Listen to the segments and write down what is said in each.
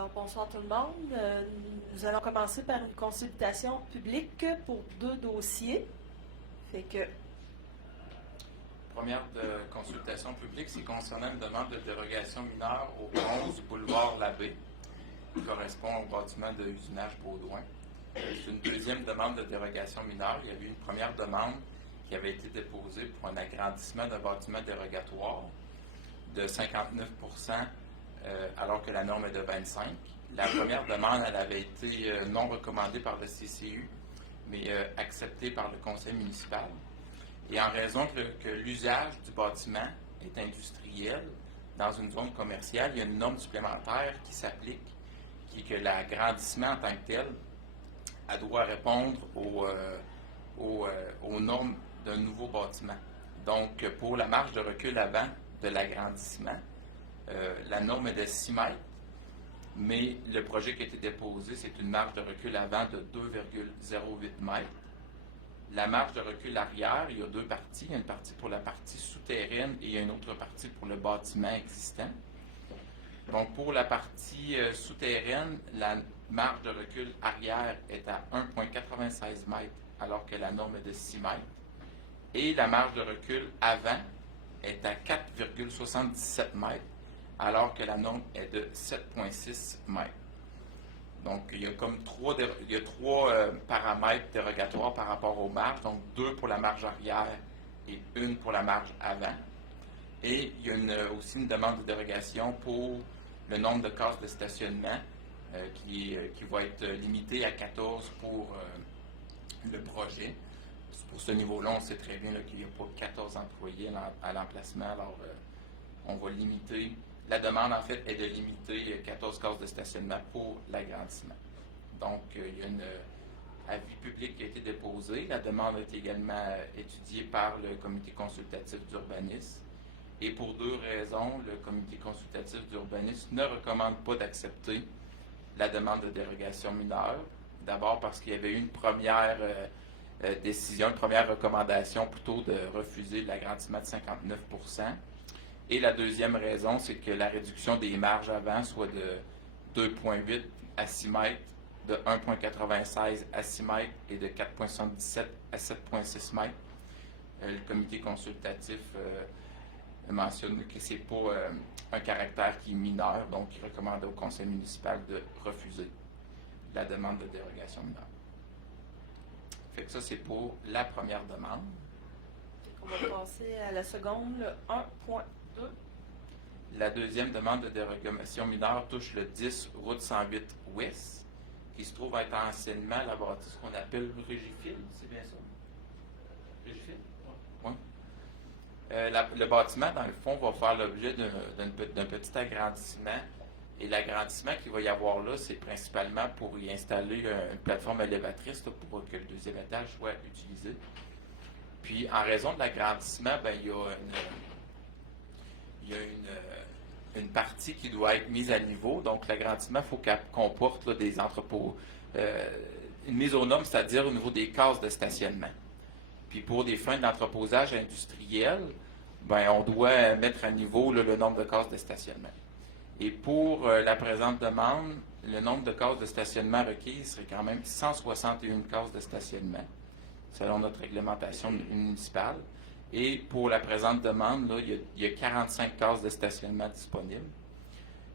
Alors, bonsoir tout le monde. Nous allons commencer par une consultation publique pour 2 dossiers. Fait que, Première consultation publique, c'est concernant une demande de dérogation mineure au 11 boulevard Labbé, qui correspond au bâtiment de usinage Baudouin. C'est une deuxième demande de dérogation mineure. Il y avait eu une première demande qui avait été déposée pour un agrandissement d'un bâtiment dérogatoire de 59 alors que la norme est de 25. La première demande, elle avait été non recommandée par le CCU, mais acceptée par le conseil municipal. Et en raison que l'usage du bâtiment est industriel, dans une zone commerciale, il y a une norme supplémentaire qui s'applique, qui est que l'agrandissement en tant que tel, elle doit répondre aux normes d'un nouveau bâtiment. Donc, pour la marge de recul avant de l'agrandissement, la norme est de 6 mètres, mais le projet qui a été déposé, c'est une marge de recul avant de 2,08 mètres. La marge de recul arrière, il y a 2 parties. Il y a une partie pour la partie souterraine et il y a une autre partie pour le bâtiment existant. Donc, pour la partie souterraine, la marge de recul arrière est à 1,96 mètres, alors que la norme est de 6 mètres. Et la marge de recul avant est à 4,77 mètres, alors que la norme est de 7,6 mètres. Donc, il y a comme trois paramètres dérogatoires par rapport aux marges. Donc, 2 pour la marge arrière et 1 pour la marge avant. Et il y a aussi une demande de dérogation pour le nombre de cases de stationnement qui va être limité à 14 pour le projet. Pour ce niveau-là, on sait très bien qu'il n'y a pas 14 employés à l'emplacement. Alors, on va limiter. La demande, en fait, est de limiter 14 cases de stationnement pour l'agrandissement. Donc, il y a un avis public qui a été déposé. La demande a été également étudiée par le comité consultatif d'urbanisme. Et pour 2 raisons, le comité consultatif d'urbanisme ne recommande pas d'accepter la demande de dérogation mineure. D'abord parce qu'il y avait eu une première décision, une première recommandation plutôt de refuser l'agrandissement de 59 Et la deuxième raison, c'est que la réduction des marges avant soit de 2,8 à 6 mètres, de 1,96 à 6 mètres et de 4,77 à 7,6 mètres. Le comité consultatif mentionne que ce n'est pas un caractère qui est mineur, donc il recommande au conseil municipal de refuser la demande de dérogation mineure. Fait que ça, c'est pour la première demande. on va passer à la seconde, le 1.2. La deuxième demande de dérogation mineure touche le 10 route 108 Ouest, qui se trouve être anciennement la bâtisse qu'on appelle Régifil, c'est bien ça? Régifil? Oui. Le bâtiment, dans le fond, va faire l'objet d'un petit agrandissement. Et l'agrandissement qu'il va y avoir là, c'est principalement pour y installer une plateforme élévatrice là, pour que le deuxième étage soit utilisé. Puis, en raison de l'agrandissement, ben, il y a une partie qui doit être mise à niveau. Donc, l'agrandissement, il faut qu'elle comporte là, des entrepôts. Une mise aux normes, c'est-à-dire au niveau des cases de stationnement. Puis, pour des fins d'entreposage industriel, ben, on doit mettre à niveau là, le nombre de cases de stationnement. Et pour la présente demande, le nombre de cases de stationnement requises serait quand même 161 cases de stationnement, selon notre réglementation municipale. Et pour la présente demande, là, il y a 45 cases de stationnement disponibles.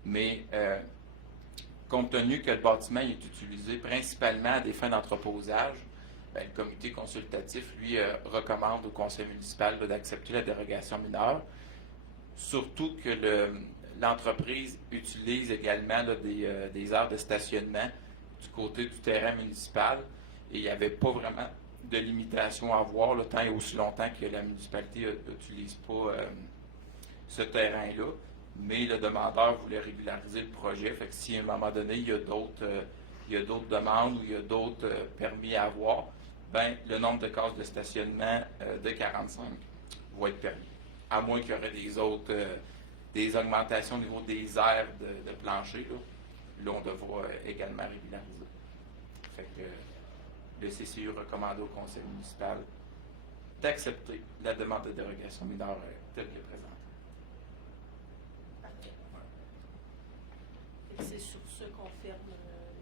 Mais compte tenu que le bâtiment est utilisé principalement à des fins d'entreposage, ben, le comité consultatif, lui, recommande au conseil municipal d'accepter la dérogation mineure, surtout que l'entreprise utilise également là, des aires de stationnement du côté du terrain municipal et il n'y avait pas vraiment de limitation à avoir, là, tant et aussi longtemps que la municipalité n'utilise pas ce terrain-là. Mais le demandeur voulait régulariser le projet. Fait que si à un moment donné, il y a d'autres demandes ou il y a d'autres permis à avoir, ben, le nombre de cases de stationnement de 45 va être permis. À moins qu'il y aurait des augmentations au niveau des aires de plancher. Là, on devra également régulariser. Fait que le CCU recommande au conseil municipal d'accepter la demande de dérogation mineure telle que présentée. Parfait. C'est sur ce qu'on ferme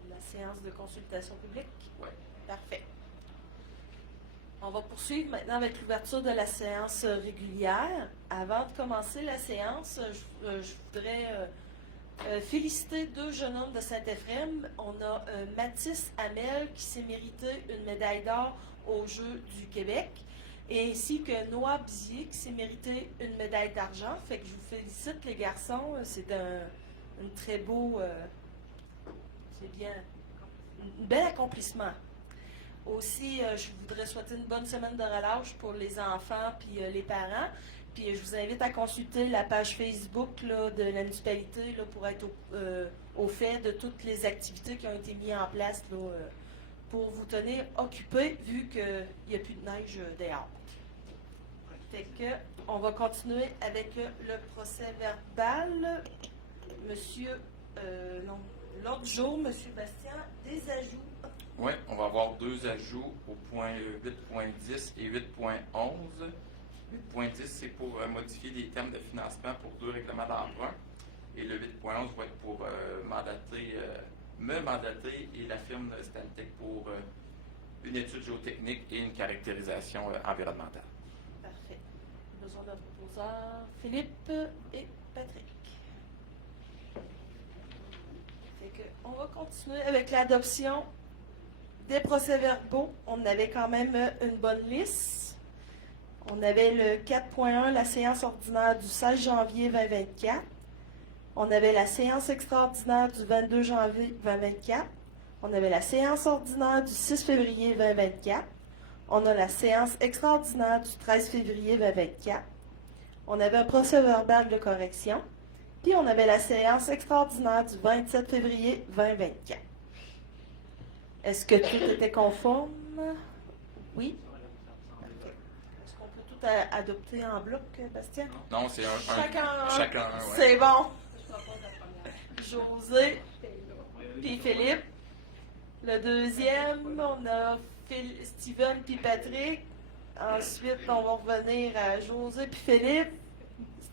la séance de consultation publique. Oui. Parfait. On va poursuivre maintenant avec l'ouverture de la séance régulière. Avant de commencer la séance, je voudrais féliciter deux jeunes hommes de Saint-Éphrem. On a Mathis Hamel qui s'est mérité une médaille d'or aux Jeux du Québec, et ainsi que Noah Bizier qui s'est mérité une médaille d'argent. Fait que je vous félicite les garçons. C'est un très beau, c'est bien, un bel accomplissement. Aussi, je voudrais souhaiter une bonne semaine de relâche pour les enfants puis les parents. Puis je vous invite à consulter la page Facebook là, de la municipalité là, pour être au fait de toutes les activités qui ont été mises en place là, pour vous tenir occupés vu qu'il n'y a plus de neige dehors. Fait que on va continuer avec le procès verbal. Monsieur, non, l'autre jour, Monsieur Bastien, des ajouts. Oui, on va avoir deux ajouts au point 8.10 et 8.11. 8.10, c'est pour modifier les termes de financement pour deux règlements d'emprunt. Et le 8.11 va être pour me mandater et la firme Stantec pour une étude géotechnique et une caractérisation environnementale. Parfait. Besoin d'un proposeur. Philippe et Patrick. Fait que on va continuer avec l'adoption des procès-verbaux. On avait quand même une bonne liste. On avait le 4.1, la séance ordinaire du 16 janvier 2024. On avait la séance extraordinaire du 22 janvier 2024. On avait la séance ordinaire du 6 février 2024. On a la séance extraordinaire du 13 février 2024. On avait un procès-verbal de correction. Puis on avait la séance extraordinaire du 27 février 2024. Est-ce que tout était conforme? Oui? Est-ce qu'on peut tout adopter en bloc, Bastien? Non, c'est Chacun un. Chacun un, ouais. C'est bon. José, puis Philippe. Le deuxième, on a Steven puis Patrick. Ensuite, on va revenir à José puis Philippe.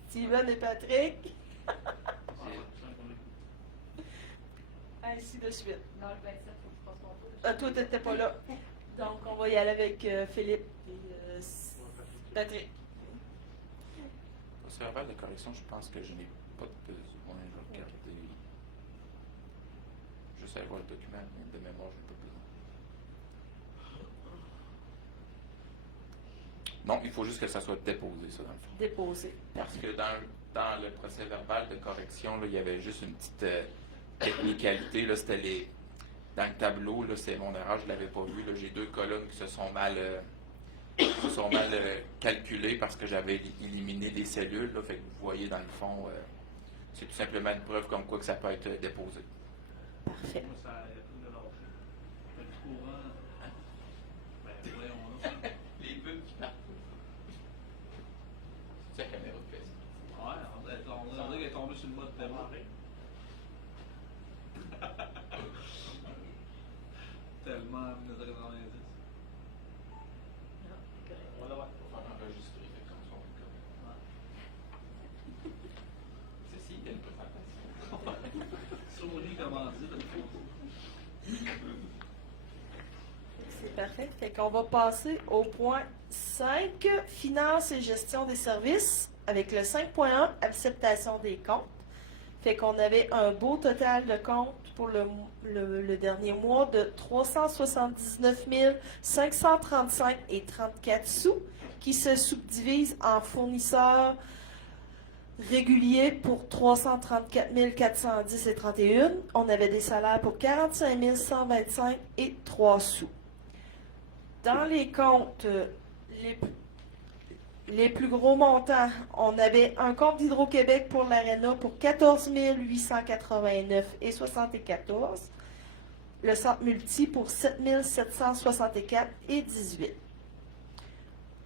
Steven et Patrick. Ainsi de suite. Non, le 27, faut que je passe mon tour. Toi, t'étais pas là. Donc, on va y aller avec Philippe et Patrick. Procès verbal de correction, je pense que je n'ai pas de besoin. Je vais regarder. Je sais voir le document, mais de mémoire, je n'ai pas besoin. Non, il faut juste que ça soit déposé, ça, dans le fond. Déposé. Parce que dans le procès verbal de correction, là, il y avait juste une petite technicalité. Là, c'était dans le tableau, là, c'est mon erreur, je ne l'avais pas vu. Là, j'ai deux colonnes qui se sont mal calculées parce que j'avais éliminé des cellules. Là, fait que vous voyez, dans le fond, c'est tout simplement une preuve comme quoi que ça peut être déposé. Parfait. Moi, ça a tout de lâcher. Le courant. Ben, voyons là. Les bulles qui partent. C'est la caméra de fait. Ouais, on dirait qu'elle est tombée sur le mode paiement. Tellement 1990. Voilà, ouais. Il faut faire enregistrer, fait comme ça, on est comme... Ceci est une présentation. Souris comment dire. C'est parfait. Fait qu'on va passer au point 5, finances et gestion des services, avec le 5.1, acceptation des comptes. Fait qu'on avait un beau total de comptes pour le dernier mois de 379 535 et 34 sous, qui se subdivise en fournisseurs réguliers pour 334 410 et 31. On avait des salaires pour 45 125 et 3 sous. Dans les comptes les plus gros montants, on avait un compte d'Hydro-Québec pour l'Arena pour 14 889 et 74. Le centre multi pour 7 764 et 18.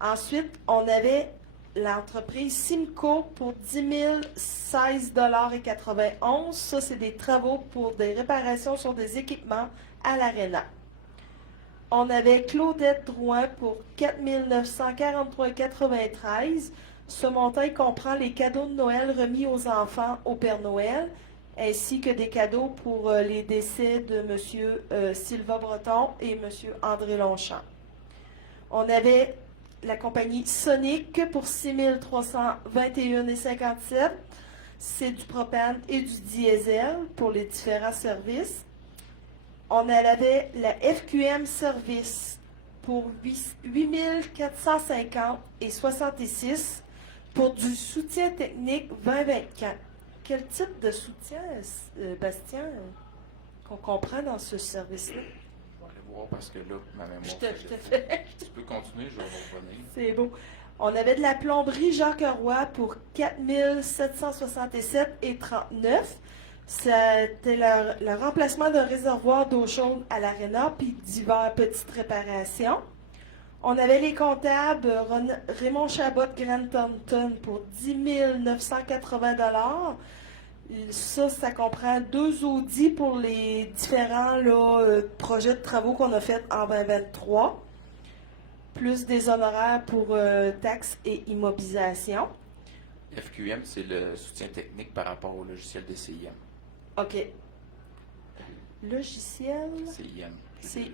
Ensuite, on avait l'entreprise Simco pour 10 016 et 91. Ça, c'est des travaux pour des réparations sur des équipements à l'Arena. On avait Claudette Drouin pour 4 943,93. Ce montant il comprend les cadeaux de Noël remis aux enfants au Père Noël, ainsi que des cadeaux pour les décès de M. Sylvain Breton et M. André Longchamp. On avait la compagnie Sonic pour 6 321,57 $. C'est du propane et du diesel pour les différents services. On avait la FQM Service pour 8 450 et 66 pour du soutien technique 2024. Quel type de soutien, Bastien, qu'on comprend dans ce service-là? Je vais aller voir parce que là, ma mémoire. Je te fais. Tu peux continuer, je vais revenir. C'est beau. On avait de la plomberie Jacques Roy pour 4 767 et 39. C'était le remplacement d'un réservoir d'eau chaude à l'aréna, puis diverses petites réparations. On avait les comptables Raymond Chabot Grant Thornton pour 10 980 $. Ça comprend 2 audits pour les différents projets de travaux qu'on a fait en 2023, plus des honoraires pour taxes et immobilisation. FQM, c'est le soutien technique par rapport au logiciel de CIM. OK. Logiciel? CIM. CIM,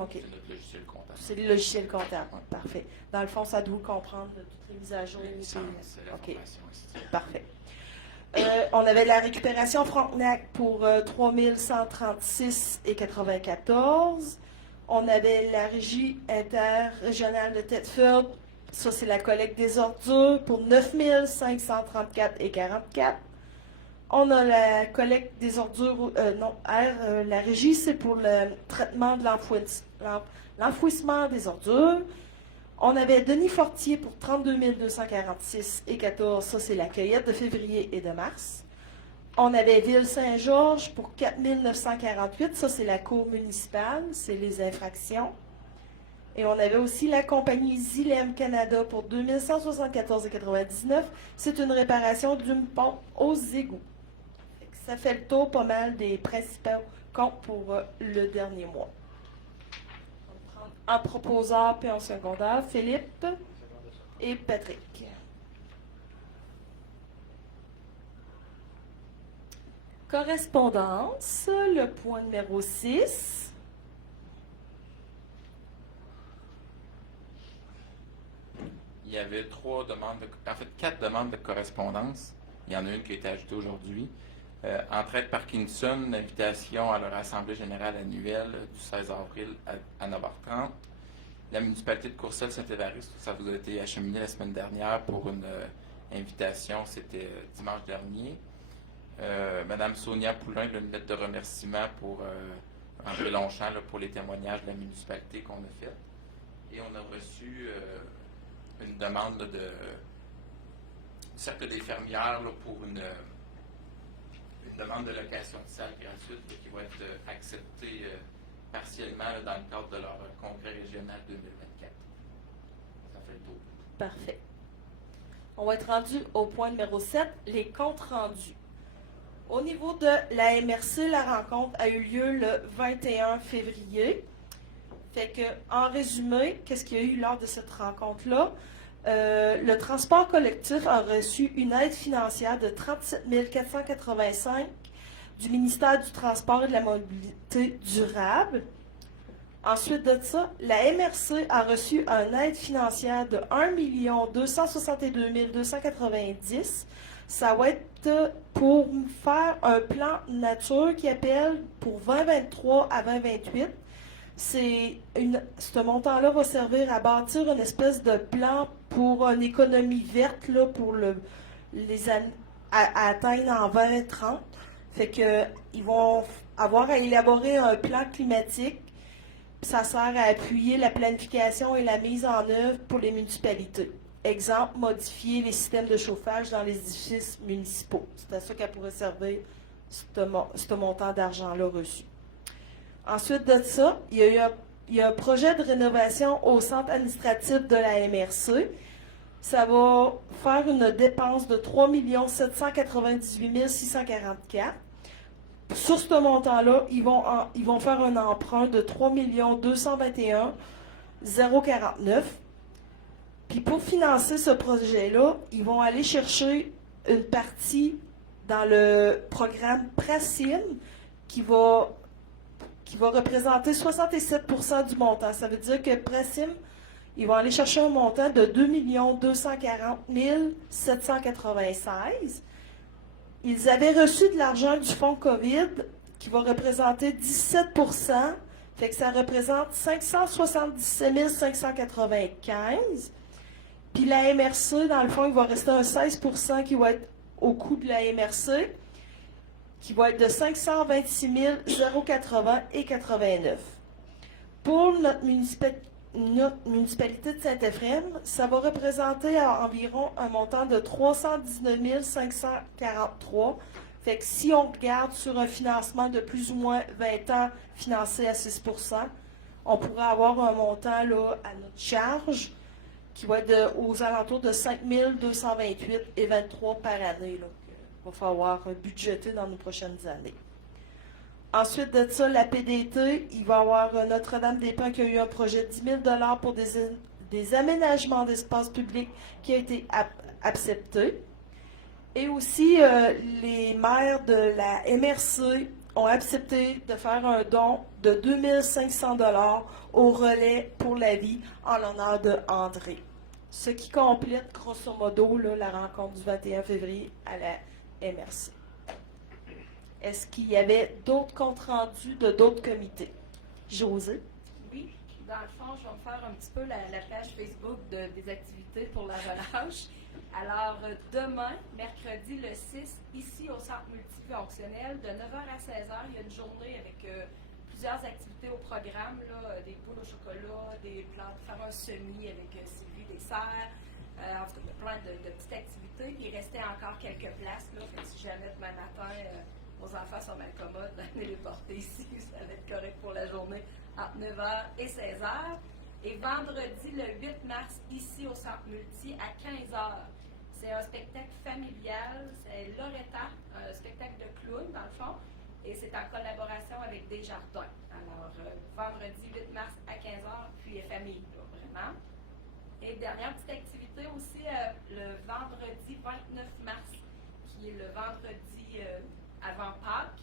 OK. C'est notre logiciel comptable. C'est le logiciel comptable. Ouais. Parfait. Dans le fond, ça doit comprendre toutes les mises à jour. Les licences, OK. l'information, etc. Parfait. On avait la récupération Frontenac pour 3 136 et 94. On avait la régie interrégionale de Thetford. Ça, c'est la collecte des ordures pour 9 534 et 44. On a la collecte des ordures, la régie, c'est pour le traitement de l'enfouissement des ordures. On avait Denis Fortier pour 32 246 et 14, ça c'est la cueillette de février et de mars. On avait Ville-Saint-Georges pour 4 948, ça c'est la cour municipale, c'est les infractions. Et on avait aussi la compagnie Zilem Canada pour 2 174 et 99, c'est une réparation d'une pompe aux égouts. Ça fait le tour pas mal des principaux comptes pour le dernier mois. On va prendre en proposeur puis en secondaire, Philippe et Patrick. Correspondance, le point numéro 6. Il y avait 4 demandes de correspondance. Il y en a une qui a été ajoutée aujourd'hui. Entraide Parkinson, invitation à leur assemblée générale annuelle du 16 avril à 9h30. La municipalité de Courcelles-Saint-Évariste, ça vous a été acheminé la semaine dernière pour une invitation, c'était dimanche dernier. Madame Sonia Poulain, une lettre de remerciement pour André Longchamp pour les témoignages de la municipalité qu'on a fait. Et on a reçu une demande du Cercle des fermières pour une demande de location de salle gratuite qui va être acceptée partiellement dans le cadre de leur congrès régional 2024. Ça fait le tour. Parfait. On va être rendu au point numéro 7, les comptes rendus. Au niveau de la MRC, la rencontre a eu lieu le 21 février. Fait que, en résumé, qu'est-ce qu'il y a eu lors de cette rencontre-là? Le transport collectif a reçu une aide financière de 37 485 du ministère du Transport et de la Mobilité durable. Ensuite de ça, la MRC a reçu une aide financière de 1 262 290. Ça va être pour faire un plan nature qui appelle pour 2023 à 2028. Ce montant-là va servir à bâtir une espèce de plan pour une économie verte là, pour à atteindre en 2030. Fait que ils vont avoir à élaborer un plan climatique. Ça sert à appuyer la planification et la mise en œuvre pour les municipalités. Exemple, modifier les systèmes de chauffage dans les édifices municipaux. C'est à ça qu'elle pourrait servir ce montant d'argent-là reçu. Ensuite de ça, il y a un projet de rénovation au centre administratif de la MRC. Ça va faire une dépense de 3 798 644. Sur ce montant-là, ils vont faire un emprunt de 3 221 049. Puis pour financer ce projet-là, ils vont aller chercher une partie dans le programme Prasim qui va représenter 67% du montant. Ça veut dire que Prasim, ils vont aller chercher un montant de 2 240 796. Ils avaient reçu de l'argent du fonds COVID qui va représenter 17%, fait que ça représente 577 595. Puis la MRC, dans le fond, il va rester un 16% qui va être au coût de la MRC, qui va être de 526 080 et 89. Pour notre municipalité de Saint-Éphrem, ça va représenter environ un montant de 319 543. Fait que si on regarde sur un financement de plus ou moins 20 ans financé à 6%, on pourrait avoir un montant là, à notre charge qui va être aux alentours de 5 228 et 23 par année. Là, qu'il va falloir budgéter dans nos prochaines années. Ensuite de ça, la PDT, il va y avoir Notre-Dame-des-Pins qui a eu un projet de 10 000 pour des aménagements d'espace public qui a été accepté. Et aussi, les maires de la MRC ont accepté de faire un don de 2 500 au relais pour la vie en l'honneur de André. Ce qui complète, grosso modo, là, la rencontre du 21 février à la MRC. Est-ce qu'il y avait d'autres comptes rendus de d'autres comités? José? Oui, dans le fond, je vais me faire un petit peu la page Facebook des activités pour la relâche. Alors, demain, mercredi le 6, ici au centre multifonctionnel, de 9h à 16h, il y a une journée avec plusieurs activités au programme, là, des boules au chocolat, des plantes, faire un semis avec Sylvie Dessert, en tout cas, il y a plein de petites activités. Puis il restait encore quelques places, là, fait que si jamais demain matin, nos enfants sont mal commodes, venez les porter ici, ça va être correct pour la journée, entre 9h et 16h. Et vendredi, le 8 mars, ici au Centre Multi, à 15h. C'est un spectacle familial, c'est Loretta, un spectacle de clown, dans le fond, et c'est en collaboration avec Desjardins. Alors, vendredi 8 mars à 15h, puis famille, là, vraiment. Et dernière petite activité aussi, le vendredi 29 mars, qui est le vendredi avant Pâques.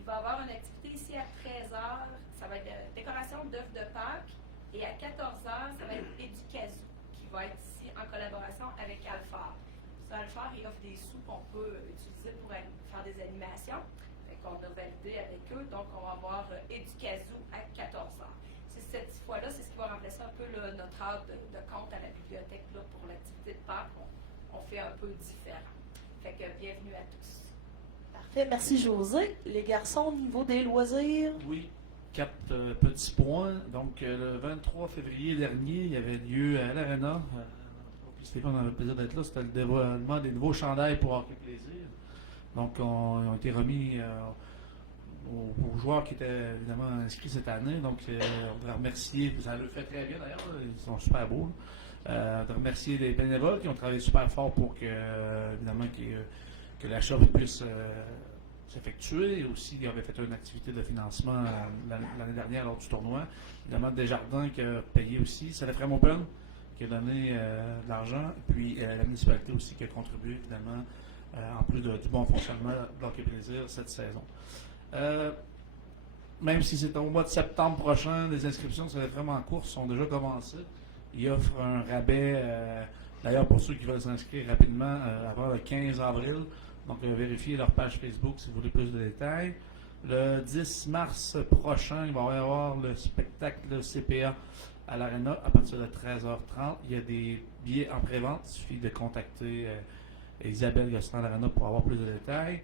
Il va y avoir une activité ici à 13h, ça va être décoration d'œufs de Pâques, et à 14h, ça va être Éducazou, qui va être ici en collaboration avec Alphard. Alphard, il offre des sous qu'on peut utiliser pour faire des animations. Fait qu'on a validé avec eux, donc on va avoir Éducazou à 14h. C'est cette fois-là, c'est ce qui va remplacer un peu là, notre heure de compte à la bibliothèque là, pour l'activité de Pâques. On fait un peu différent. Fait que bienvenue à tous. Parfait, merci José. Les garçons, au niveau des loisirs? Oui, 4 petits points. Donc, le 23 février dernier, il y avait lieu à l'Arena. Stéphane, on avait le plaisir d'être là. C'était le dévoilement des nouveaux chandails pour Hockey Plaisir. Donc, ont été remis aux joueurs qui étaient évidemment inscrits cette année. Donc, on voudrait remercier, ça le fait très bien d'ailleurs, ils sont super beaux. On voudrait remercier les bénévoles qui ont travaillé super fort pour que, évidemment, que l'achat puisse s'effectuer. Et aussi, il avait fait une activité de financement l'année dernière lors du tournoi. Évidemment, Desjardins qui a payé aussi. C'est le Frémont Open qui a donné de l'argent, puis la municipalité aussi qui a contribué, évidemment, en plus du bon fonctionnement de Hockey Plaisir cette saison. Même si c'est au mois de septembre prochain, les inscriptions sur les vraiment en course sont déjà commencées. Ils offrent un rabais, d'ailleurs pour ceux qui veulent s'inscrire rapidement, avant le 15 avril. Donc, vérifiez leur page Facebook si vous voulez plus de détails. Le 10 mars prochain, il va y avoir le spectacle CPA à l'Arena à partir de 13h30. Il y a des billets en pré-vente. Il suffit de contacter Isabelle Gosselin à l'Arena pour avoir plus de détails.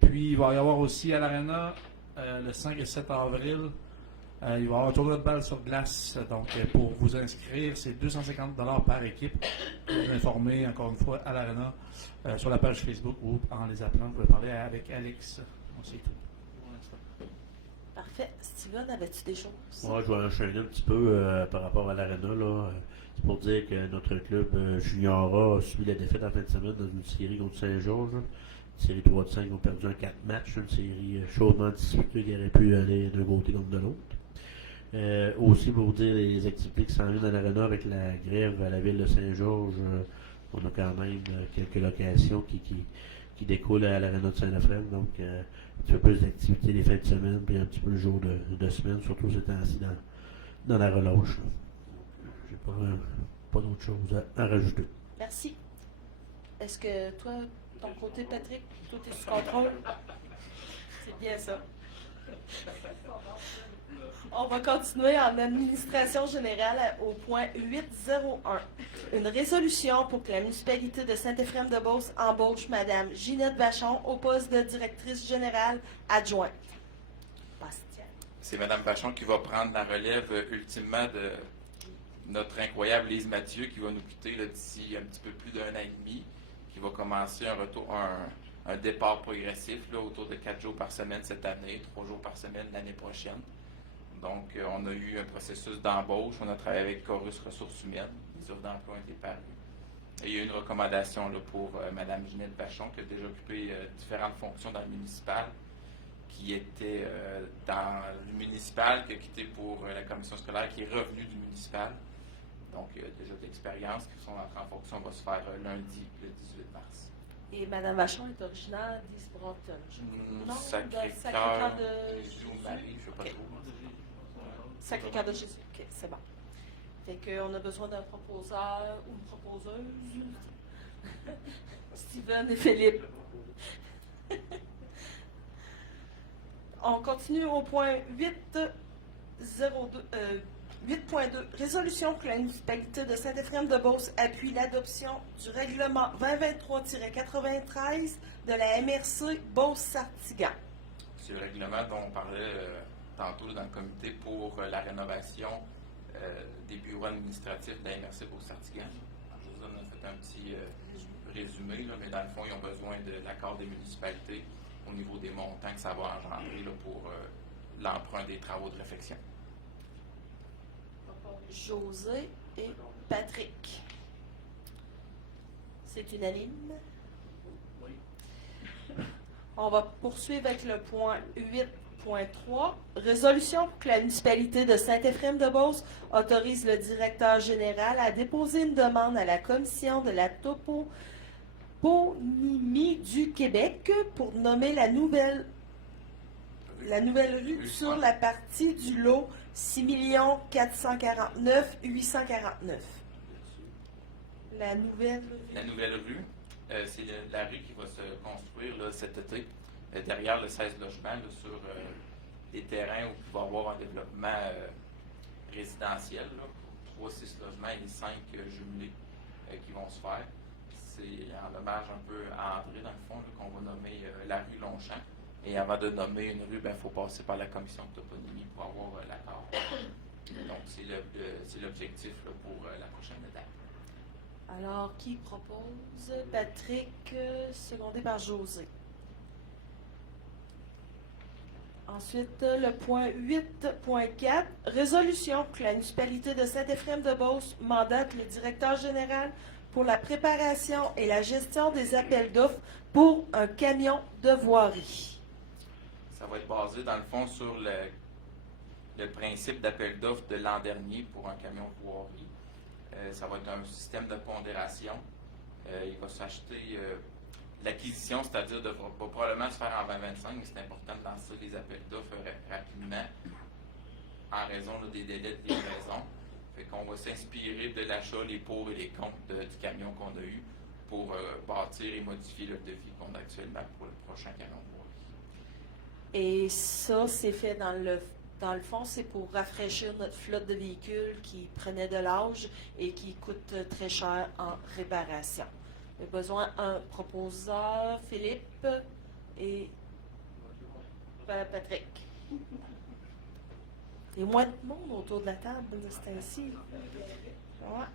Puis, il va y avoir aussi à l'Arena le 5 et 7 avril, il va y avoir un tournoi de balle sur glace. Donc, pour vous inscrire, c'est 250 $ par équipe. Pour vous informer, encore une fois, à l'Arena, sur la page Facebook ou en les appelant. Vous pouvez parler avec Alex. On sait tout. Parfait. Steven, avais-tu des choses? Moi, je vais enchaîner un petit peu par rapport à l'Arena. C'est pour dire que notre club Junior A subi la défaite en fin de semaine dans une série contre Saint-Georges. Une série 3 de 5, ils ont perdu un 4 matchs. Une série chaudement disputée qui aurait pu aller d'un côté comme de l'autre. Aussi, pour vous dire les activités qui s'en viennent dans l'Arena avec la grève à la ville de Saint-Georges, on a quand même quelques locations qui qui découle à l'Arena de Saint-Euphrème. Donc, un petit peu plus d'activité les fins de semaine, puis un petit peu le jour de semaine, surtout ces temps-ci dans la relâche. J'ai pas d'autre chose à rajouter. Merci. Est-ce que toi, ton côté, Patrick, tout est sous contrôle? C'est bien ça. On va continuer en administration générale au point 801. Une résolution pour que la municipalité de Saint-Éphrem-de-Beauce embauche Mme Ginette Vachon au poste de directrice générale adjointe. Bastien. C'est Mme Vachon qui va prendre la relève ultimement de notre incroyable Lise Mathieu qui va nous quitter là, d'ici un petit peu plus d'un an et demi, qui va commencer un départ progressif là, autour de 4 jours par semaine cette année, 3 jours par semaine l'année prochaine. Donc, on a eu un processus d'embauche, on a travaillé avec Chorus Ressources humaines, les offres d'emploi ont été parues. Et il y a eu une recommandation là, pour Mme Ginette Vachon, qui a déjà occupé différentes fonctions dans le municipal, qui était dans le municipal, qui a quitté pour la commission scolaire, qui est revenu du municipal. Donc, il y a déjà de l'expérience, qui sont entrées en fonction, va se faire lundi, le 18 mars. Et Mme Vachon est originaire d'East Broughton. Non, Sacré-Cœur de Jésus ou Marie, je ne sais pas trop. Sacré-Cœur de Jésus. OK, c'est bon. Fait qu'on a besoin d'un proposeur ou une proposeuse. Steven et Philippe. On continue au point 8.2. Résolution que la municipalité de Saint-Éphrem-de-Beauce appuie l'adoption du règlement 2023-93 de la MRC Beauce-Sartigan. C'est le règlement dont on parlait tantôt dans le comité pour la rénovation des bureaux administratifs de la MRC Beauce-Sartigan. José en a fait un petit résumé, là, mais dans le fond, ils ont besoin de l'accord des municipalités au niveau des montants que ça va engendrer là, pour l'emprunt des travaux de réfection. José et Patrick. C'est unanime? Oui. On va poursuivre avec le point 8.3. Résolution pour que la municipalité de Saint-Éphrem-de-Beauce autorise le directeur général à déposer une demande à la Commission de la toponymie du Québec pour nommer la nouvelle rue sur la partie du lot 6 449 849. La nouvelle rue, c'est la rue qui va se construire là, cet été, derrière le 16 logements, là, sur des terrains où il va y avoir un développement résidentiel, là, pour 3-6 logements et les 5 jumelés qui vont se faire. C'est en hommage un peu à André, dans le fond, là, qu'on va nommer la rue Longchamp. Et avant de nommer une rue, il faut passer par la commission de toponymie pour avoir l'accord. Donc, c'est l'objectif là, pour la prochaine étape. Alors, qui propose? Patrick, secondé par José. Ensuite, le point 8.4. Résolution que la municipalité de Saint-Éphrem-de-Beauce mandate le directeur général pour la préparation et la gestion des appels d'offres pour un camion de voirie. Ça va être basé, dans le fond, sur le principe d'appel d'offres de l'an dernier pour un camion de voirie. Ça va être un système de pondération. Il va s'acheter l'acquisition, c'est-à-dire va probablement se faire en 2025, mais c'est important de lancer les appels d'offres rapidement en raison là, des délais de livraison. Fait qu'on va s'inspirer de l'achat, les pour et les contre du camion qu'on a eu pour bâtir et modifier le devis qu'on a actuellement pour le prochain camion de voirie. Et ça, c'est fait dans le fond, c'est pour rafraîchir notre flotte de véhicules qui prenait de l'âge et qui coûte très cher en réparation. Il y a besoin d'un proposeur, Philippe et Patrick. Il y a moins de monde autour de la table de ce temps-ci. Ouais.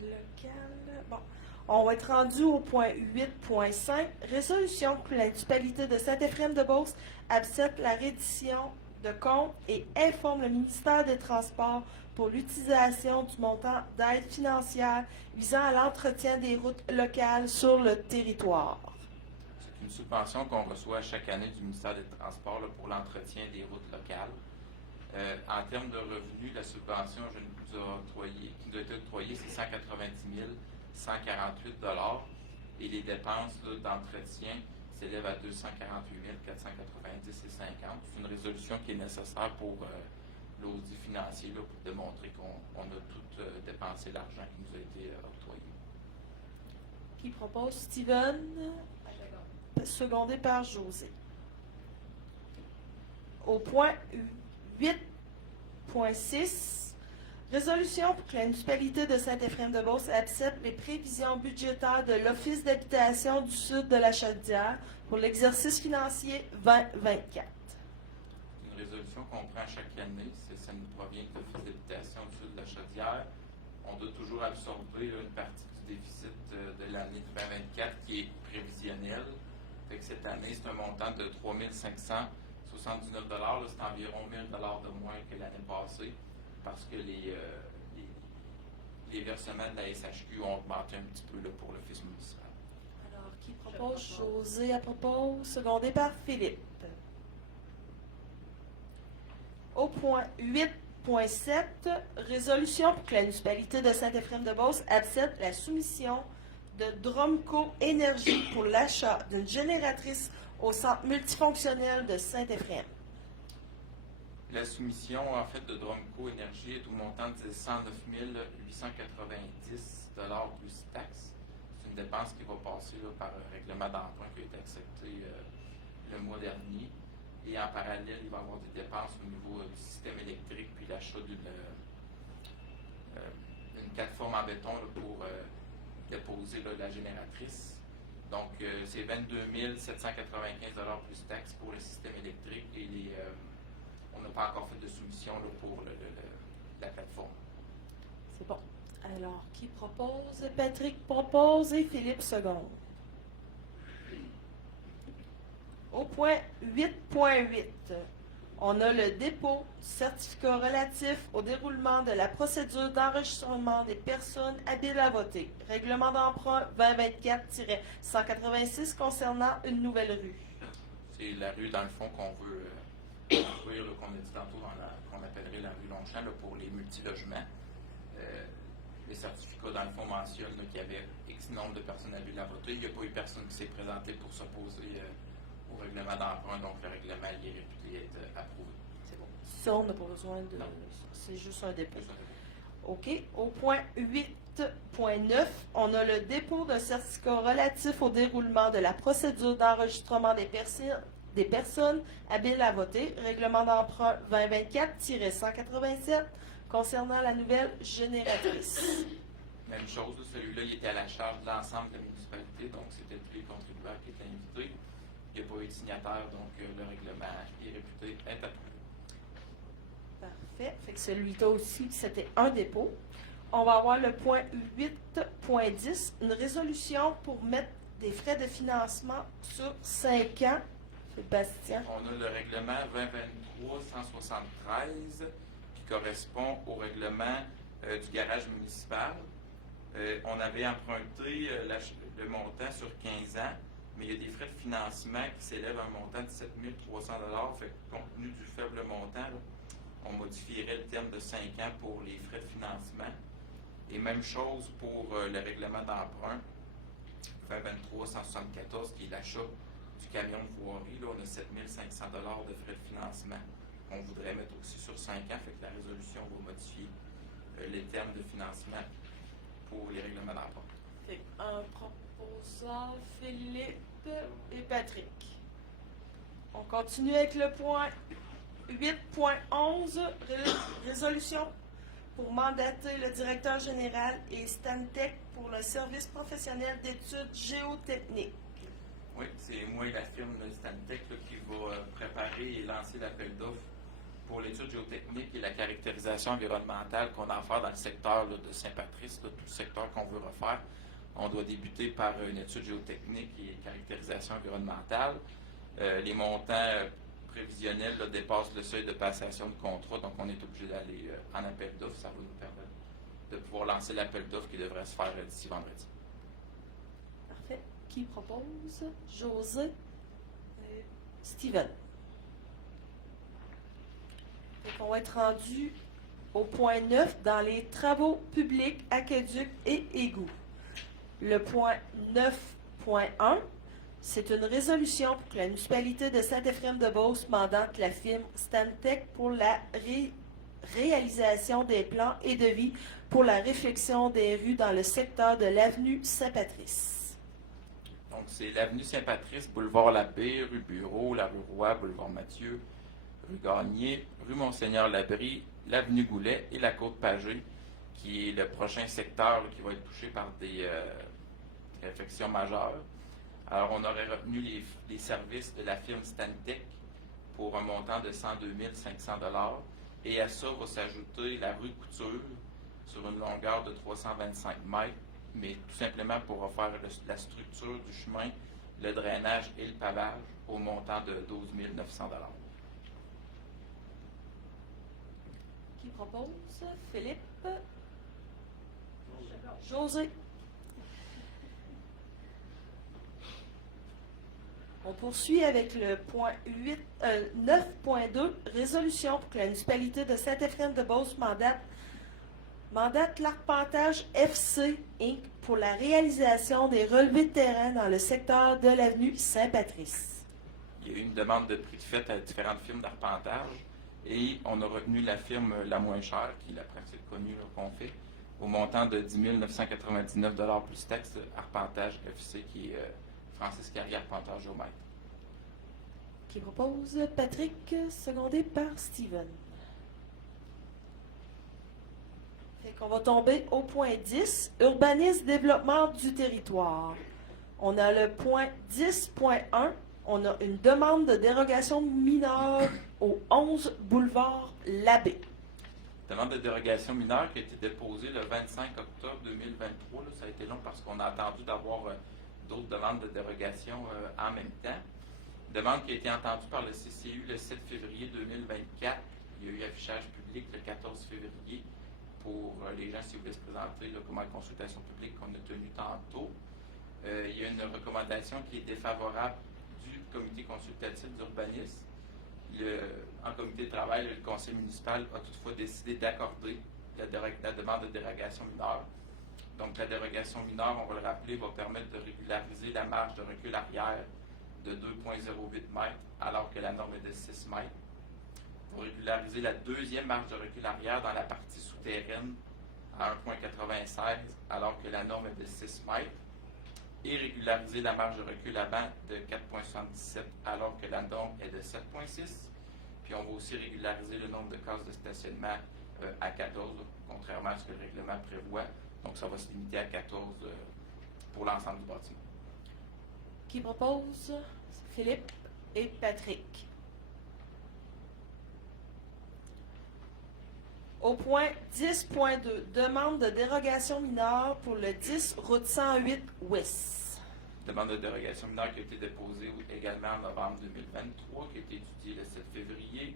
Local. Bon. On va être rendu au point 8.5. Résolution que la municipalité de Saint-Éphrem-de-Beauce accepte la reddition de comptes et informe le ministère des Transports pour l'utilisation du montant d'aide financière visant à l'entretien des routes locales sur le territoire. C'est une subvention qu'on reçoit chaque année du ministère des Transports là, pour l'entretien des routes locales. En termes de revenus, la subvention qui nous a été octroyée, c'est 190 148 $. et les dépenses là, d'entretien s'élèvent à 248 490,50. C'est une résolution qui est nécessaire pour l'audit financier là, pour démontrer qu'on a tout dépensé l'argent qui nous a été octroyé. Qui propose? Steven, secondé par José. Au point 8.6, résolution pour que la municipalité de Saint-Éphrem-de-Beauce accepte les prévisions budgétaires de l'Office d'habitation du Sud de la Chaudière pour l'exercice financier 2024. Une résolution qu'on prend chaque année, ça nous provient de l'Office d'habitation du Sud de la Chaudière. On doit toujours absorber une partie du déficit de l'année 2024 qui est prévisionnel. Fait que cette année, c'est un montant de 3 579 $. C'est environ 1 000 $ de moins que l'année passée parce que les versements de la SHQ ont augmenté un petit peu là, pour l'Office municipal. Alors, qui propose? José à propos, secondé par Philippe. Au point 8.7, résolution pour que la municipalité de Saint-Éphrem-de-Beauce accepte la soumission de Dromco Énergie pour l'achat d'une génératrice au centre multifonctionnel de Saint-Éphrem. La soumission, en fait, de Dromco Énergie est au montant de 109 890 $ plus taxes. C'est une dépense qui va passer là, par un règlement d'emprunt qui a été accepté le mois dernier. Et en parallèle, il va y avoir des dépenses au niveau du système électrique puis l'achat d'une plateforme en béton là, pour déposer là, la génératrice. Donc, c'est 22 795 $ plus taxes pour le système électrique et on n'a pas encore fait de soumission là, pour la plateforme. C'est bon. Alors, qui propose? Patrick propose et Philippe seconde. Au point 8.8, on a le dépôt du certificat relatif au déroulement de la procédure d'enregistrement des personnes habiles à voter. Règlement d'emprunt 2024-186 concernant une nouvelle rue. C'est la rue, dans le fond, qu'on veut construire, qu'on a dit tantôt, qu'on appellerait la rue Longchamp là, pour les multilogements. Les certificats, dans le fond, mentionnent qu'il y avait X nombre de personnes habiles à voter. Il n'y a pas eu personne qui s'est présenté pour s'opposer au règlement d'emprunt, donc le règlement y est réputé être approuvé. C'est bon. Ça, on n'a pas besoin de... Non. C'est juste un dépôt. Juste un dépôt. OK. Au point 8.9, on a le dépôt d'un certificat relatif au déroulement de la procédure d'enregistrement des personnes habiles à voter, règlement d'emprunt 2024-187, concernant la nouvelle génératrice. Même chose, celui-là, il était à la charge de l'ensemble de la municipalité, donc c'était tous les contribuables qui étaient invités. Il n'y a pas eu de signataire, donc le règlement est réputé être approuvé. Parfait. Fait que celui-là aussi, c'était un dépôt. On va avoir le point 8.10, une résolution pour mettre des frais de financement sur 5 ans. Sébastien. On a le règlement 2023-173 qui correspond au règlement du garage municipal. On avait emprunté le montant sur 15 ans, mais il y a des frais de financement qui s'élèvent à un montant de 7 300 $. Fait que, compte tenu du faible montant, là, on modifierait le terme de 5 ans pour les frais de financement. Et même chose pour le règlement d'emprunt 2023-174 qui est l'achat du camion de voirie. Là, on a 7 500 $ de frais de financement qu'on voudrait mettre aussi sur 5 ans. Fait que la résolution va modifier les termes de financement pour les règlements d'emprunt. Fait un proposant, Philippe et Patrick. On continue avec le point 8.11, résolution pour mandater le directeur général et Stantec pour le service professionnel d'études géotechniques. Oui, c'est moi et la firme Stantec qui va préparer et lancer l'appel d'offres pour l'étude géotechnique et la caractérisation environnementale qu'on a à faire dans le secteur là, de Saint-Patrice, tout le secteur qu'on veut refaire. On doit débuter par une étude géotechnique et caractérisation environnementale. Les montants prévisionnels là, dépassent le seuil de passation de contrat, donc on est obligé d'aller en appel d'offres. Ça va nous permettre de pouvoir lancer l'appel d'offres qui devrait se faire d'ici vendredi. Parfait. Qui propose? José? Steven. On va être rendu au point 9 dans les travaux publics, aqueducs et égouts. Le point Point 1. C'est une résolution pour que la municipalité de Saint-Éphrem-de-Beauce mandate la firme Stantec pour la réalisation des plans et devis pour la réflexion des rues dans le secteur de l'avenue Saint-Patrice. Donc, c'est l'avenue Saint-Patrice, boulevard Labbé, rue Bureau, la rue Roy, boulevard Mathieu, rue Gagné, rue Monseigneur-Labrie, l'avenue Goulet et la côte Pagé, qui est le prochain secteur là, qui va être touché par des réflexions majeures. Alors, on aurait retenu les services de la firme Stantec pour un montant de 102 500 $. Et à ça va s'ajouter la rue Couture sur une longueur de 325 mètres, mais tout simplement pour refaire la structure du chemin, le drainage et le pavage au montant de 12 900 $. Qui propose? Philippe? José? On poursuit avec le point 9.2, résolution pour que la municipalité de Saint-Éphrem-de-Beauce mandate l'Arpentage FC Inc. pour la réalisation des relevés de terrain dans le secteur de l'avenue Saint-Patrice. Il y a eu une demande de prix de fête à différentes firmes d'arpentage et on a retenu la firme la moins chère, qui est la principale connue là, qu'on fait, au montant de 10 999 $ plus taxes, Arpentage FC, qui est Francis Carrier Arpentage Géomètre. Qui propose? Patrick, secondé par Steven. Fait qu'on va tomber au point 10, urbanisme, développement du territoire. On a le point 10.1, on a une demande de dérogation mineure au 11 boulevard Labbé. Demande de dérogation mineure qui a été déposée le 25 octobre 2023. Là, ça a été long parce qu'on a attendu d'avoir d'autres demandes de dérogation en même temps. Demande qui a été entendue par le CCU le 7 février 2024. Il y a eu affichage public le 14 février pour les gens, si vous voulez se présenter, là, comme la consultation publique qu'on a tenue tantôt. Il y a une recommandation qui est défavorable du comité consultatif d'urbanisme. En comité de travail, le conseil municipal a toutefois décidé d'accorder la demande de dérogation mineure. Donc, la dérogation mineure, on va le rappeler, va permettre de régulariser la marge de recul arrière de 2,08 mètres, alors que la norme est de 6 mètres. Pour régulariser la deuxième marge de recul arrière dans la partie souterraine à 1,96, alors que la norme est de 6 mètres. Et régulariser la marge de recul avant de 4,77, alors que la norme est de 7,6. Puis on va aussi régulariser le nombre de cases de stationnement à 14, contrairement à ce que le règlement prévoit. Donc, ça va se limiter à 14 pour l'ensemble du bâtiment. Qui propose? Philippe et Patrick. Au point 10.2, demande de dérogation mineure pour le 10 route 108 Ouest. Demande de dérogation mineure qui a été déposée également en novembre 2023, qui a été étudiée le 7 février.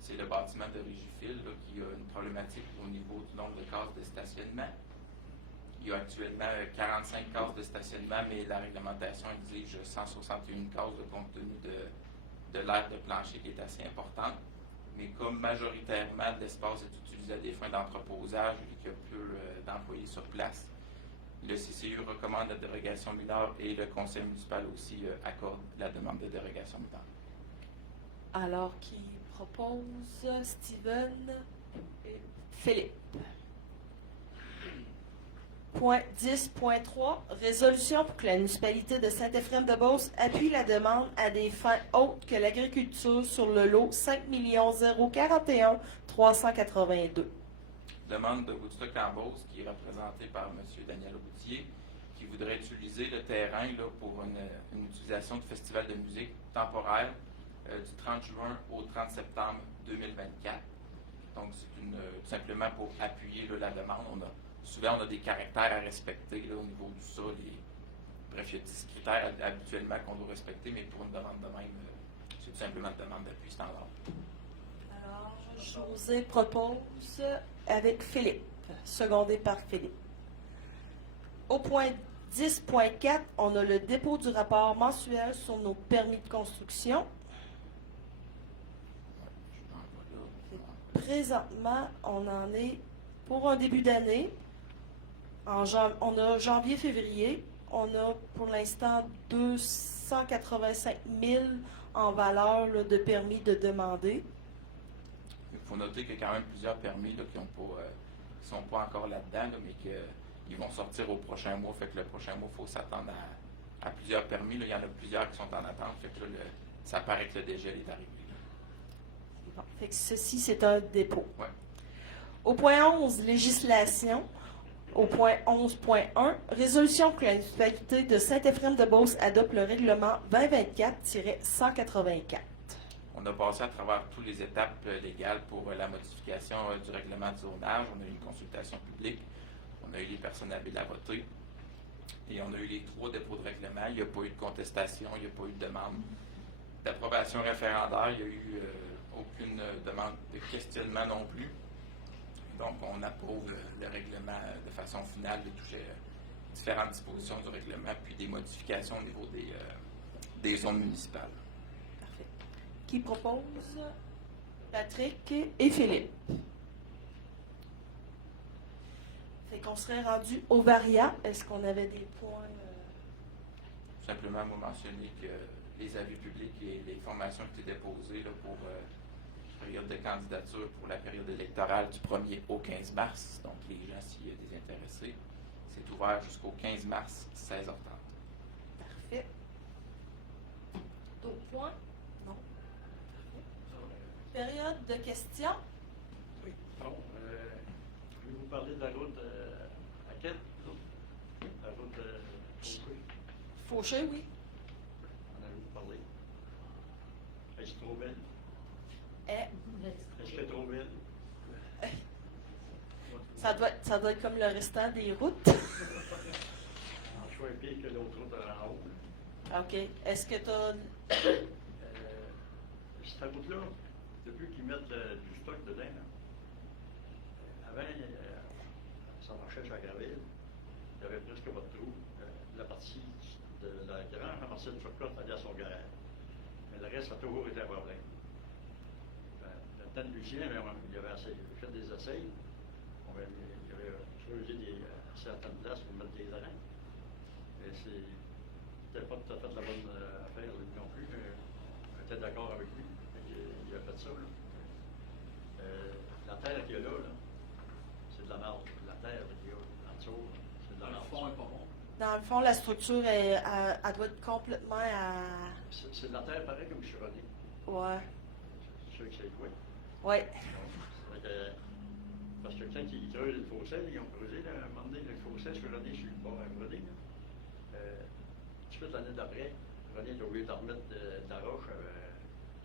C'est le bâtiment de Régifil là, qui a une problématique au niveau du nombre de cases de stationnement. Il y a actuellement 45 cases de stationnement, mais la réglementation exige 161 cases compte tenu de l'aire de plancher qui est assez importante. Mais comme majoritairement l'espace est utilisé à des fins d'entreposage et qu'il y a peu d'employés sur place, le CCU recommande la dérogation mineure et le conseil municipal aussi accorde la demande de dérogation mineure. Alors, qui propose? Steven et Philippe. Point 10.3, résolution pour que la municipalité de Saint-Éphrem-de-Beauce appuie la demande à des fins autres que l'agriculture sur le lot 5 041 382. Demande de Woodstock en Beauce qui est représentée par M. Daniel Routier, qui voudrait utiliser le terrain là, pour une utilisation de festival de musique temporaire du 30 juin au 30 septembre 2024. Donc, c'est tout simplement pour appuyer là, la demande. Souvent, on a des caractères à respecter là, au niveau du sol. Bref, il y a 10 critères habituellement qu'on doit respecter, mais pour une demande de même, c'est tout simplement une demande d'appui standard. Alors, José propose avec Philippe, secondé par Philippe. Au point 10.4, on a le dépôt du rapport mensuel sur nos permis de construction. Présentement, on en est pour un début d'année. On a janvier-février. on a pour l'instant 285 000 en valeur là, de permis de demander. Il faut noter qu'il y a quand même plusieurs permis là, qui sont pas encore là-dedans, là, mais qu'ils vont sortir au prochain mois. Fait que le prochain mois, il faut s'attendre à plusieurs permis. Là. Il y en a plusieurs qui sont en attente. Fait que là, ça paraît que le dégel est arrivé. Là. Bon. Fait que ceci, c'est un dépôt. Ouais. Au point 11, législation. Au point 11.1, résolution que la municipalité de Saint-Éphrem-de-Beauce adopte le règlement 2024-184. On a passé à travers toutes les étapes légales pour la modification du règlement de zonage. On a eu une consultation publique, on a eu les personnes habiles à voter et on a eu les 3 dépôts de règlement. Il n'y a pas eu de contestation, il n'y a pas eu de demande d'approbation référendaire, il n'y a eu aucune demande de questionnement non plus. Donc, on approuve le règlement de façon finale de toucher différentes dispositions du règlement, puis des modifications au niveau des zones municipales. Parfait. Qui propose? Patrick et Philippe. Fait qu'on serait rendu au Varia. Est-ce qu'on avait des points? Simplement, vous mentionner que les avis publics et les informations qui étaient déposées là, pour période de candidature pour la période électorale du 1er au 15 mars. Donc, les gens, s'il y a des intéressés, c'est ouvert jusqu'au 15 mars, 16h30. Parfait. D'autres points? Non. Période de questions? Oui. Bon, je vais vous parler de la route à quelle? La route Fauché. Fauché, oui. On a vous parler. Est-ce trop belle? Est-ce que trop belle? Ça doit être comme le restant des routes. En choix pire que l'autre route en haut. OK. Est-ce que tu as... Cette route-là, depuis qu'ils mettent du stock dedans, là, avant, ça marchait chez la Graville. Il y avait presque pas de trou. La partie de la grande ramassée de chocolat allait à son garage. Mais le reste, ça a toujours été un problème. Le temps de Lucien, il avait fait des essais. Il avait creusé certaines places pour mettre des drains. Et c'était pas tout à fait la bonne affaire lui non plus. On était d'accord avec lui. Il a fait ça. Là. La terre qu'il y a là, c'est de la marde. La terre qu'il y a en dessous, c'est de la marde. Le fond est pas bon. Dans le fond, la structure, elle doit être complètement à... C'est de la terre pareil comme Chirodé. Ouais. C'est sûr que c'est quoi? Ouais. Parce que quand ils creusent le fossé, ils ont creusé, là, à un moment donné, le fossé sur René, sur le bord à René. Tout de suite, l'année d'après, René a oublié de remettre de la roche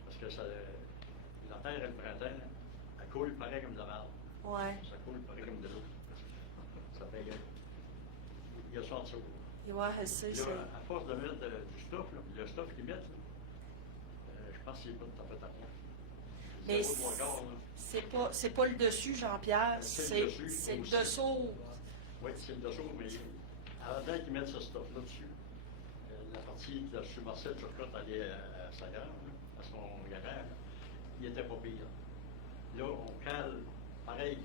parce que la terre, le printemps, elle coule pareil comme de la marde. Ouais. Ça coule pareil comme de l'eau. Ça fait il y a ça en dessous. Ouais, je sais, Là, c'est... à force de mettre du stuff, là, le stuff qu'ils mettent, là, je pense qu'il n'est pas tout à fait à point. Mais c'est pas le dessus, Jean-Pierre, c'est le dessous. Oui, c'est le dessous, mais avant qu'ils mettent ce stuff-là dessus, la partie de la Marcel Turcotte allait à sa gare, à son garage, il n'était pas pire. Là, on cale, pareil,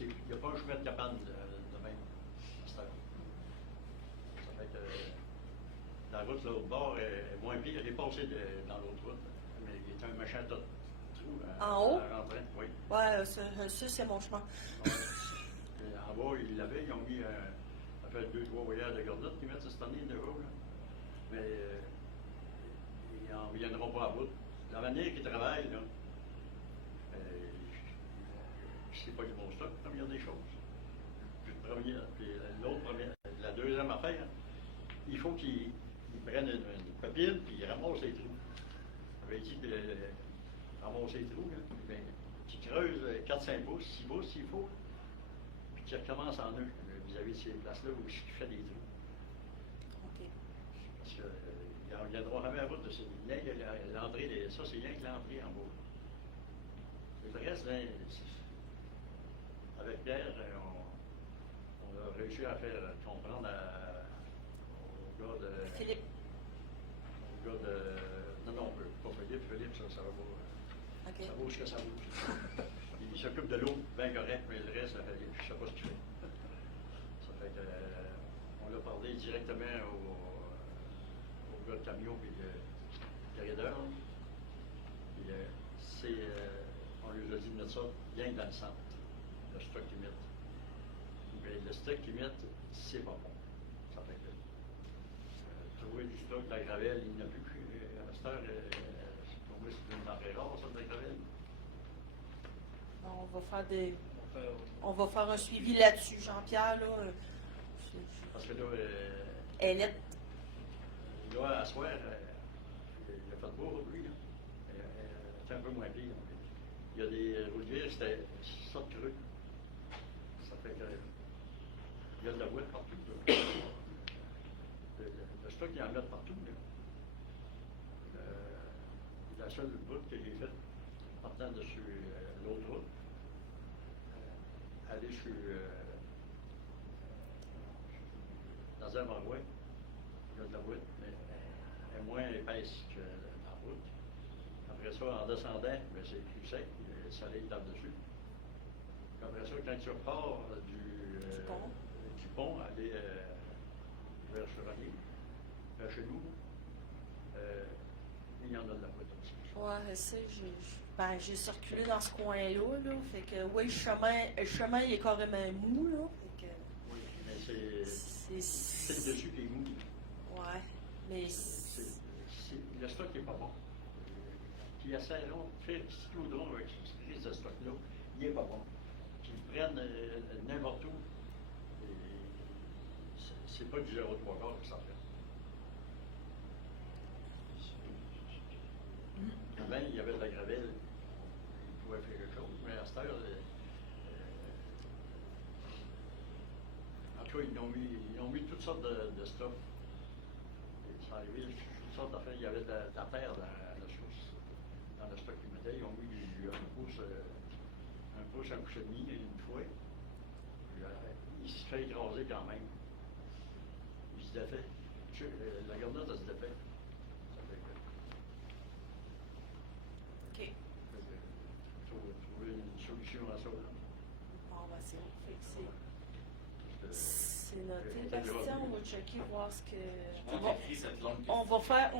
il n'y a pas un chemin de cabane de même. Ça fait que la route là au bord est moins pire, elle est passée dans l'autre route, mais il est un méchant trou. En haut? Oui. Ouais, ça c'est mon chemin. En bas, ils l'avaient, ils ont mis ça fait 2-3 voyages de gardotte qu'ils mettent cette année de jour. Mais ils n'en viendront pas à bout. La manière qu'ils travaillent, là, c'est pas du bon stock, première des choses. Puis la deuxième affaire, il faut qu'ils prennent une copine puis ils ramassent les trous. J'avais dit de ramasser les trous, là, tu creuses 4-5 pouces, 6 pouces s'il faut, puis tu recommences en eux vis-à-vis de ces places-là où tu fais des trous. OK. Parce qu'ils ne viendront jamais à bout de ces l'entrée, ça c'est rien que l'entrée en bas. Le reste, là, avec Pierre, on a réussi à faire comprendre au gars de... Philippe. Au gars de... Non, pas Philippe, ça va pas... OK. Ça bouge ce que ça bouge. Il s'occupe de l'eau, bien correct, mais le reste, je ne sais pas ce qu'il fait. Ça fait que... on a parlé directement au gars de camion et de raideur. Puis, on lui a dit de mettre ça bien dans le centre, le stock qu'ils mettent. Mais le stock qu'ils mettent, c'est pas bon. Ça fait que trouver du stock de la gravelle, il n'y en a plus. À cette heure, pour moi, c'est une denrée rare, ça, de la gravelle. On va faire un suivi là-dessus, Jean-Pierre. Là, Parce que là, elle est là, à soir, il a fait beau, lui. Là. C'est un peu moins pire. Il y a des rouliers, c'était ça de creux. Ça fait que. Il y a de la boîte partout. Là. Le stock, il en met partout. Là. La seule route que j'ai faite, partant dessus l'autre route, aller sur. Dans un endroit, il y a de la route, mais elle est moins épaisse que la route. Après ça, en descendant, c'est plus sec, le soleil tape dessus. Puis après ça, quand tu repars du pont, aller vers Chevalier, vers chez nous, il y en a de la route aussi. Ouais, je sais, j'ai circulé dans ce coin-là, là, fait que, oui, le chemin, il est carrément mou, là, fait que, Oui, mais c'est le dessus qui est mou. ouais, mais, Le stock n'est pas bon. Puis ils essaieront de faire du cyclodrome avec ce crise de stock-là, il n'est pas bon. Puis ils prennent n'importe où, et c'est pas du 0,3 quart que ça fait. Avant, il y avait de la gravelle, ils pouvaient faire quelque chose, mais à cette heure, en tout cas, ils ont mis toutes sortes de stuff. Et ça arrivait, toutes sortes d'affaires. Il y avait de la terre dans la source, dans le stock qu'ils mettaient. Ils ont mis un pouce, un pouce et demi une fois. Puis, il se fait écraser quand même. Il se défait. La garnotte, elle se défait. Ça fait que. ok, Trouver une solution à ça. Là. bon, ben, c'est bon, fait que Parce que- c'est noté, Bastien, on va checker, voir ce que, On va écrire cette longue on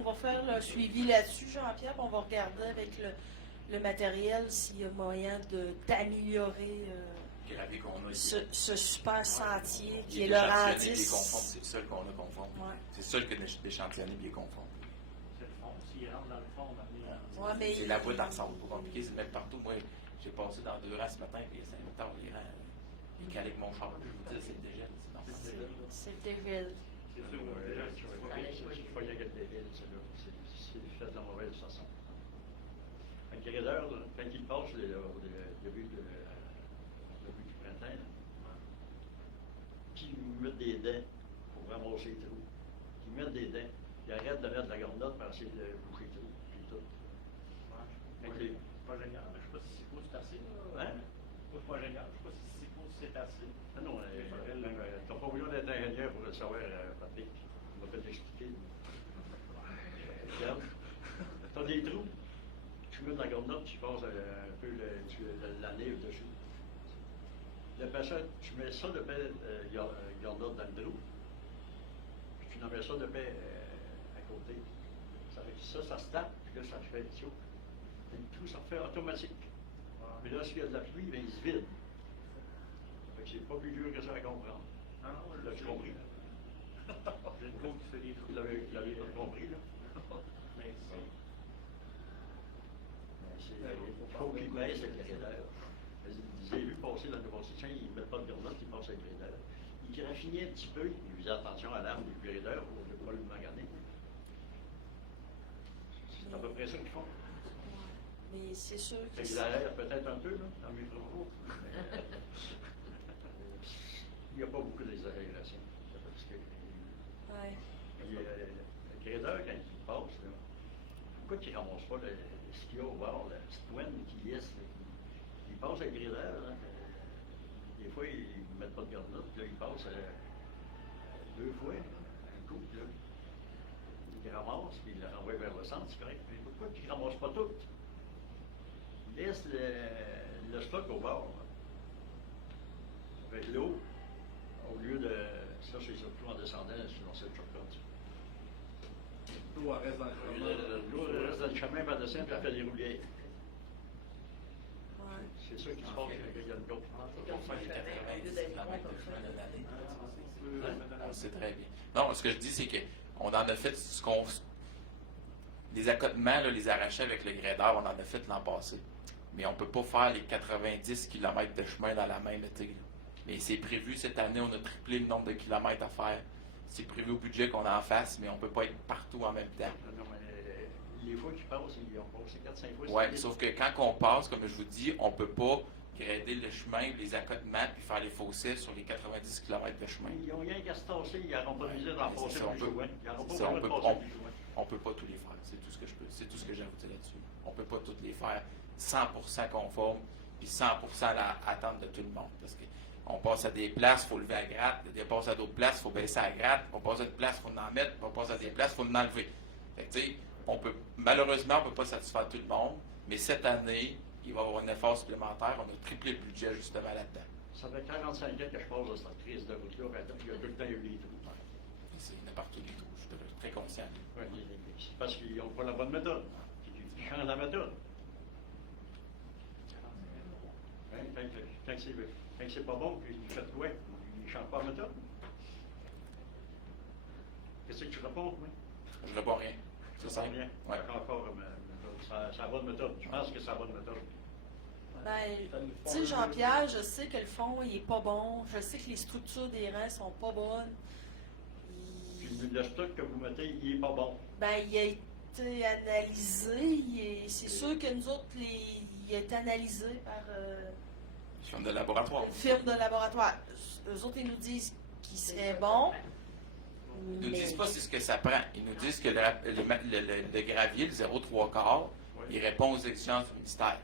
va faire le suivi là-dessus, Jean-Pierre, puis on va regarder avec le matériel s'il y a moyen d'améliorer gravé qu'on a ici. ce super sentier Il qui est est le échantillonné, puis il est Randis. conforme. C'est le seul qu'on a conforme. Ouais. C'est le seul que d'échantillonné, puis il est conforme. C'est le fond. S'il rentre dans le fond, on va venir. Ouais, mais C'est la boîte ensemble, pas compliqué, c'est de mettre partout. Moi, j'ai passé dans 2 rangs ce matin, puis il y a 5 temps, les rangs. Il calait avec mon char, je vous dis, c'est le dégel, c'est normal. c'est dégel. C'est sûr, déjà, tu vas voir. Il faut y aller avec des villes, c'est fait de la mauvaise façon. Un gradeur, quand il passe au début du printemps, qui mettent des dents pour ramasser les trous, qui mettent des dents, ils arrêtent de mettre de la garnotte pour essayer de boucher les trous, puis tout. C'est pas génial, mais je sais pas si c'est quoi c'est assez. Hein? C'est pas génial, je sais pas si c'est quoi c'est assez. Ah non, t'as pas besoin d'être ingénieur pour le savoir, Patrick. On va te l'expliquer. Regarde, t'as des trous, tu mets dans la garnotte, tu passes un peu la nez dessus. Après ça, tu mets ça de paix garnotte dans le trou, puis tu en mets ça de paix à côté. Ça fait que ça se tape, puis là, ça fait le tuyau. Et le trou, ça fait automatique. Mais là, s'il y a de la pluie, ben, il se vide. Fait que c'est pas plus dur que ça à comprendre. Ah non, L'as-tu compris? J'ai une cour qui fait des trous. Vous l'avez pas compris, là? Mais c'est. Il faut qu'ils baissent avec les raideurs. Vous avez vu passer dans le passé, ils ne mettent pas de garnotte, ils passent avec les raideurs. Ils graffinaient un petit peu, ils faisaient attention à l'arme des raideurs pour ne pas le maganer. C'est à peu près ça qu'ils font. Mais c'est sûr que Ils aèrent peut-être un peu, là, dans mes propos. Il n'y a pas beaucoup d'exagération. Parce que ouais. le gradeur, quand il passe, là, pourquoi il ne ramasse pas ce qu'il y a au bord, la petite pointe qui lisse, il passe avec le gradeur. Hein, des fois, ils ne mettent pas de garnotte, là, il passe 2 fois, un coup, là. Il ramasse, puis il le renvoie vers le centre, c'est correct. Mais pourquoi il ne ramasse pas tout? Il laisse le stock au bord. Avec l'eau, au lieu de Ça, c'est surtout en descendant sur cette chocolat. L'eau reste dans le chemin. L'eau reste dans le chemin, puis elle descend, puis elle fait des rouliers. Ouais. C'est ça qui se passe quand il y a une goutte. On le sait très bien. Non, ce que je dis, c'est qu'on en a fait ce qu'on. Les accotements, là, les arrachés avec le graideur, on en a fait l'an passé. Mais on ne peut pas faire les 90 km de chemin dans la même été. Là. Mais c'est prévu cette année, on a triplé le nombre de kilomètres à faire. C'est prévu au budget qu'on a en face, mais on ne peut pas être partout en même temps. Non, mais les fois qu'ils passent, ils ont passé 4-5 fois. Oui, sauf que quand on passe, comme je vous dis, on ne peut pas graider le chemin, les accotements, puis faire les fossés sur les 90 km de chemin. Ils n'ont rien qu'à se tasser, ils n'auront pas misé d'en c'est passer ça, on plus peut- loin. Ils n'auront pas c'est ça, besoin de passer plus loin. On ne peut pas tous les faire. C'est tout ce que je peux. C'est tout ce que j'ai à vous dire là-dessus. On ne peut pas tous les faire 100% conforme, puis 100% à l'attente de tout le monde. Parce qu'on passe à des places, il faut lever à gratte. On passe à d'autres places, il faut baisser à gratte. On passe à des places, il faut en mettre. On passe à des places, il faut en enlever. Fait que, tu sais, malheureusement, on ne peut pas satisfaire tout le monde. Mais cette année, il va y avoir un effort supplémentaire. On a triplé le budget justement là-dedans. Ça fait 45 ans que je passe de cette crise de route-là, puis il y a tout le temps eu les trous. C'est n'importe où les trous. Je suis très conscient. Ouais, c'est parce qu'ils n'ont pas la bonne méthode. Ils changent la méthode. Hein, quand c'est pas bon, puis ils font quoi? Ils ne changent pas la méthode. Qu'est-ce que tu réponds, moi? Je ne réponds rien. C'est ça. Rien. Ouais. Encore une méthode. C'est la bonne méthode. Je pense que c'est la bonne méthode. Ben, tu sais, Jean-Pierre, je sais que le fond, il est pas bon. Je sais que les structures des reins sont pas bonnes. Puis le stock que vous mettez, il n'est pas bon. Ben, il a été analysé. C'est sûr que nous autres, il a été analysé par Firme de laboratoire. une firme de laboratoire. Eux autres, ils nous disent qu'il serait bon. Ils ne nous disent pas c'est ce que ça prend. Ils nous disent que le gravier, le 0,3 quart, il répond aux exigences du ministère.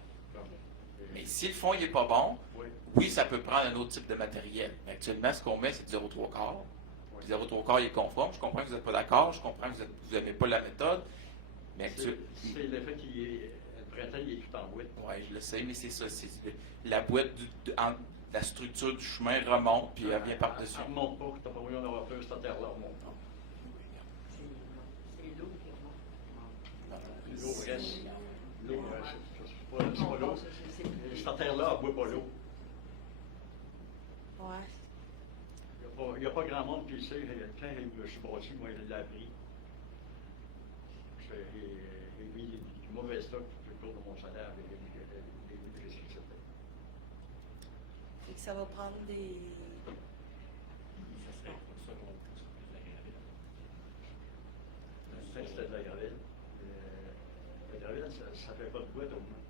Mais si le fond n'est pas bon, Oui. oui, ça peut prendre un autre type de matériel. Mais actuellement, ce qu'on met, c'est du 0,3 quart. Oui. Le 0,3 quart, il est conforme. Je comprends que vous n'êtes pas d'accord. Je comprends que vous n'aimez pas la méthode. Mais C'est l'effet qu'il est. Le printemps, il est tout en boîte. Oui, je le sais, mais c'est ça. La boîte, la structure du chemin remonte, puis elle vient par-dessus. Ça ne remonte pas, tu n'as pas besoin d'avoir peur, cette terre-là remonte. L'eau reste. L'eau reste. C'est pas l'eau. Cette terre-là, elle ne boit pas l'eau. Ouais. Il n'y a pas grand monde qui le sait. Quand je me suis bâti, moi, il l'a appris. J'ai mis du mauvais stock tout le cours de mon salaire avec les récits. Fait que ça va prendre des. C'était de la gravelle. La gravelle, ça ne fait pas de boîte au moins.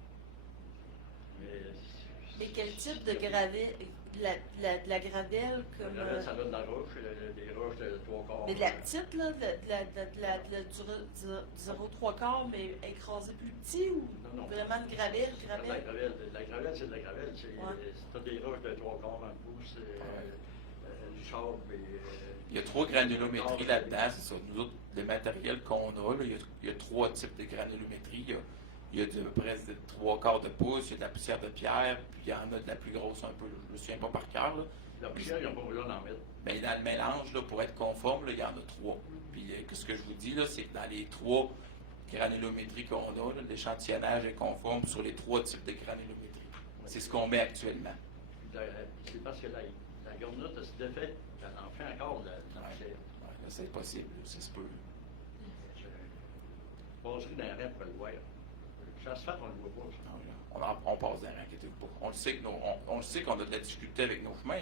Mais quel type de gravelle? De la gravelle La comme. gravelle, ça donne de la roche, des roches de 3 quarts. Mais de la petite, là, du 0,3 quart, mais écrasée plus petit ou Non. vraiment de gravelle? De la gravelle, c'est de la gravelle. Ouais. C'est des roches de 3 quarts dans le pouce, du sable. Il y a 3 granulométries là-dedans, c'est ça. Nous autres, les matériels qu'on a, là, il y a 3 types de granulométrie. Il y a de près de 3 quarts de pouce, il y a de la poussière de pierre, puis il y en a de la plus grosse un peu. Je me souviens pas par cœur. Là. La poussière, ils n'ont pas besoin d'en mettre. Mais dans le mélange, là, pour être conforme, là, il y en a 3. Puis ce que je vous dis, là, c'est que dans les 3 granulométries qu'on a, là, l'échantillonnage est conforme sur les 3 types de granulométrie. C'est ce qu'on met actuellement. C'est parce que la gornotte a se défait, elle en fait encore de la poussière. Ouais, là, c'est possible, ça se peut. Je passerai dans un rêve pour le voir. Ça se fait, on ne le voit pas. Ça. On passe derrière, inquiétez-vous pas. On le sait on le sait qu'on a de la difficulté avec nos chemins.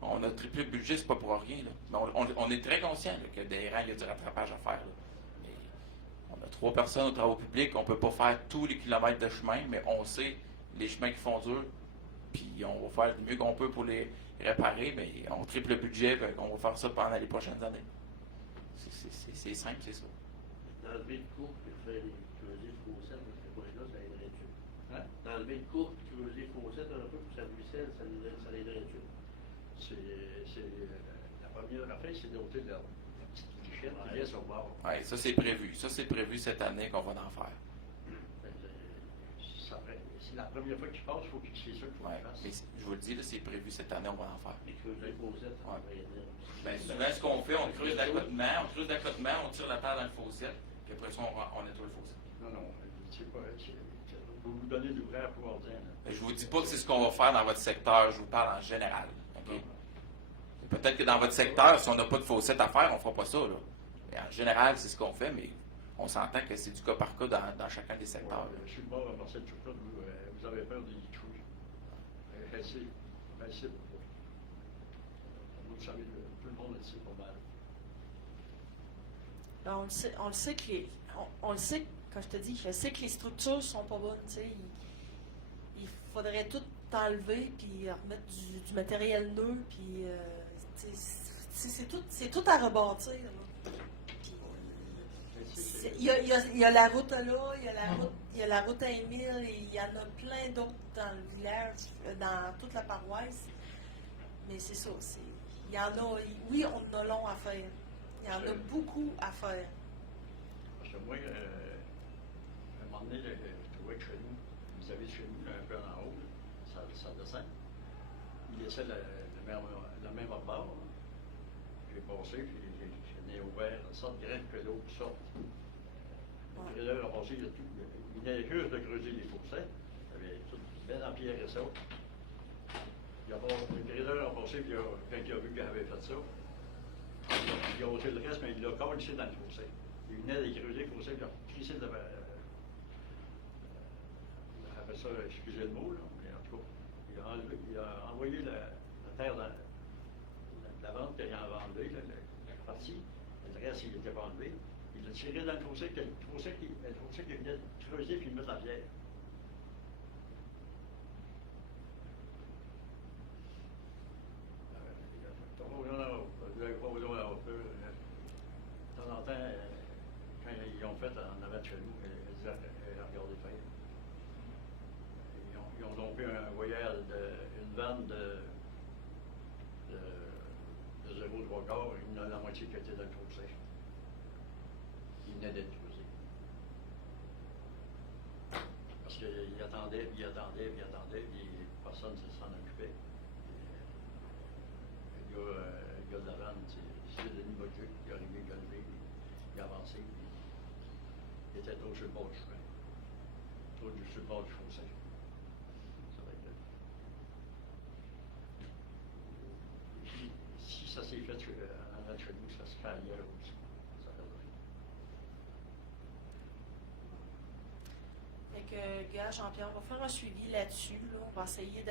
On a triplé le budget, c'est pas pour rien. Là. Mais on est très conscient là, que derrière, il y a du rattrapage à faire. Là. Mais on a 3 personnes aux travaux publics, on ne peut pas faire tous les kilomètres de chemin, mais on sait les chemins qui font dur. Puis on va faire du mieux qu'on peut pour les réparer, mais on triple le budget, on va faire ça pendant les prochaines années. C'est simple, c'est ça. D'enlever le cours et faire creuser le fossette, parce que pour là, ça aiderait-tu? Hein? D'enlever le cours et creuser le fossette un peu pour que ça ruisselle, ça l'aiderait-tu? La première affaire, c'est d'ôter la petite guichette qui laisse au bord. Oui, ça c'est prévu. Ça c'est prévu cette année qu'on va en faire. c'est la première fois qu'il passe, c'est ça qu'il faut Ouais. qu'il fasse. Mais je vous le dis, là, c'est prévu cette année, on va en faire. Les creuser fossette, Ouais. on va y dire. Ben, souvent, ce qu'on fait, on creuse d'accotement, on tire la terre dans le fossette, puis après ça, on nettoie le fossette. Non, c'est pas. Vous vous donnez l'ouvrage pour dire. Je vous dis pas que c'est ce qu'on va faire dans votre secteur, je vous parle en général. OK? Peut-être que dans votre secteur, si on n'a pas de fossette à faire, on ne fera pas ça. Là. Mais en général, c'est ce qu'on fait, mais on s'entend que c'est du cas par cas dans chacun des secteurs. Je suis mort à Marcel Turcotte, vous avez peur des trous. Restez. Vous le savez, tout le monde le sait pas mal. Ben, on le sait que on le sait, quand je te dis, je sais que les structures sont pas bonnes, tu sais. Il faudrait tout enlever puis remettre du matériel neuf, puis tu sais, c'est tout à rebâtir. Là. Puis, il y a la route là, il y a la route à Émile, et il y en a plein d'autres dans le village, dans toute la paroisse. Mais c'est ça, il y en a, oui, on en a long à faire. Il y en a beaucoup à faire. Parce que moi, à un moment donné, je trouvais que chez nous, vis-à-vis de chez nous, un peu en haut, ça descend. Il laissait le même rebord. J'ai passé, puis j'ai ouvert, sorte de graine que l'autre sorte. Le gradeur a passé, il venait juste de creuser les fossés. Il avait tout bien en pierre et ça. Le gradeur a passé, puis quand il a vu qu'il avait fait ça, il a osé le reste, mais il l'a collé dans le fossé. Il venait de creuser le fossé, il a crissé de après ça, excusez le mot, là, mais en tout cas, il a envoyé la terre dans la vente qu'il avait enlevé, la partie, le reste, il n'était pas enlevé. Il l'a tiré dans le fossé, le fossé qu'il venait de creuser puis mettre la pierre. De temps en temps, quand ils ont fait en avant de chez nous, ils disaient regardez faire. Ils ont dompé un voyage une vanne de 0,3 quart, il y en a la moitié qui était dans le fossé. Il venait d'être creusé. Parce qu'il attendait, puis personne ne s'en occupait. Le gars de la vanne, c'est Denis Bauduc, il est arrivé, il a levé, il a avancé, puis il était trop sur le bord du chemin. Trop sur le bord du fossé. Ça va être là. Si ça s'est fait en avant de chez nous, ça se fait ailleurs aussi. Ça fait Fait que, gars, Jean-Pierre, on va faire un suivi là-dessus. Là. On va essayer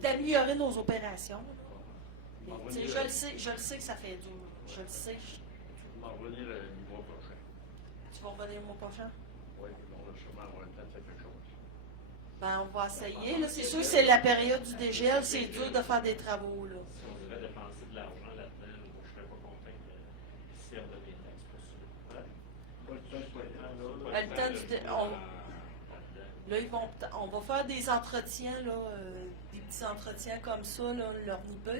d'améliorer nos opérations. Là. Et, tu sais, je le sais que ça fait dur. Je le sais. On va revenir le mois prochain. Tu vas revenir le mois prochain? Oui, on va sûrement avoir le temps de faire quelque chose. Ben, on va essayer. Là. C'est sûr que c'est la période du dégel. C'est dur de faire des travaux. Là. Si on devrait dépenser de l'argent là-dedans, je ne serais pas content qu'ils servent de taxes pour ça. Le temps là, on va faire des entretiens, là, des petits entretiens comme ça, là, leur niveau.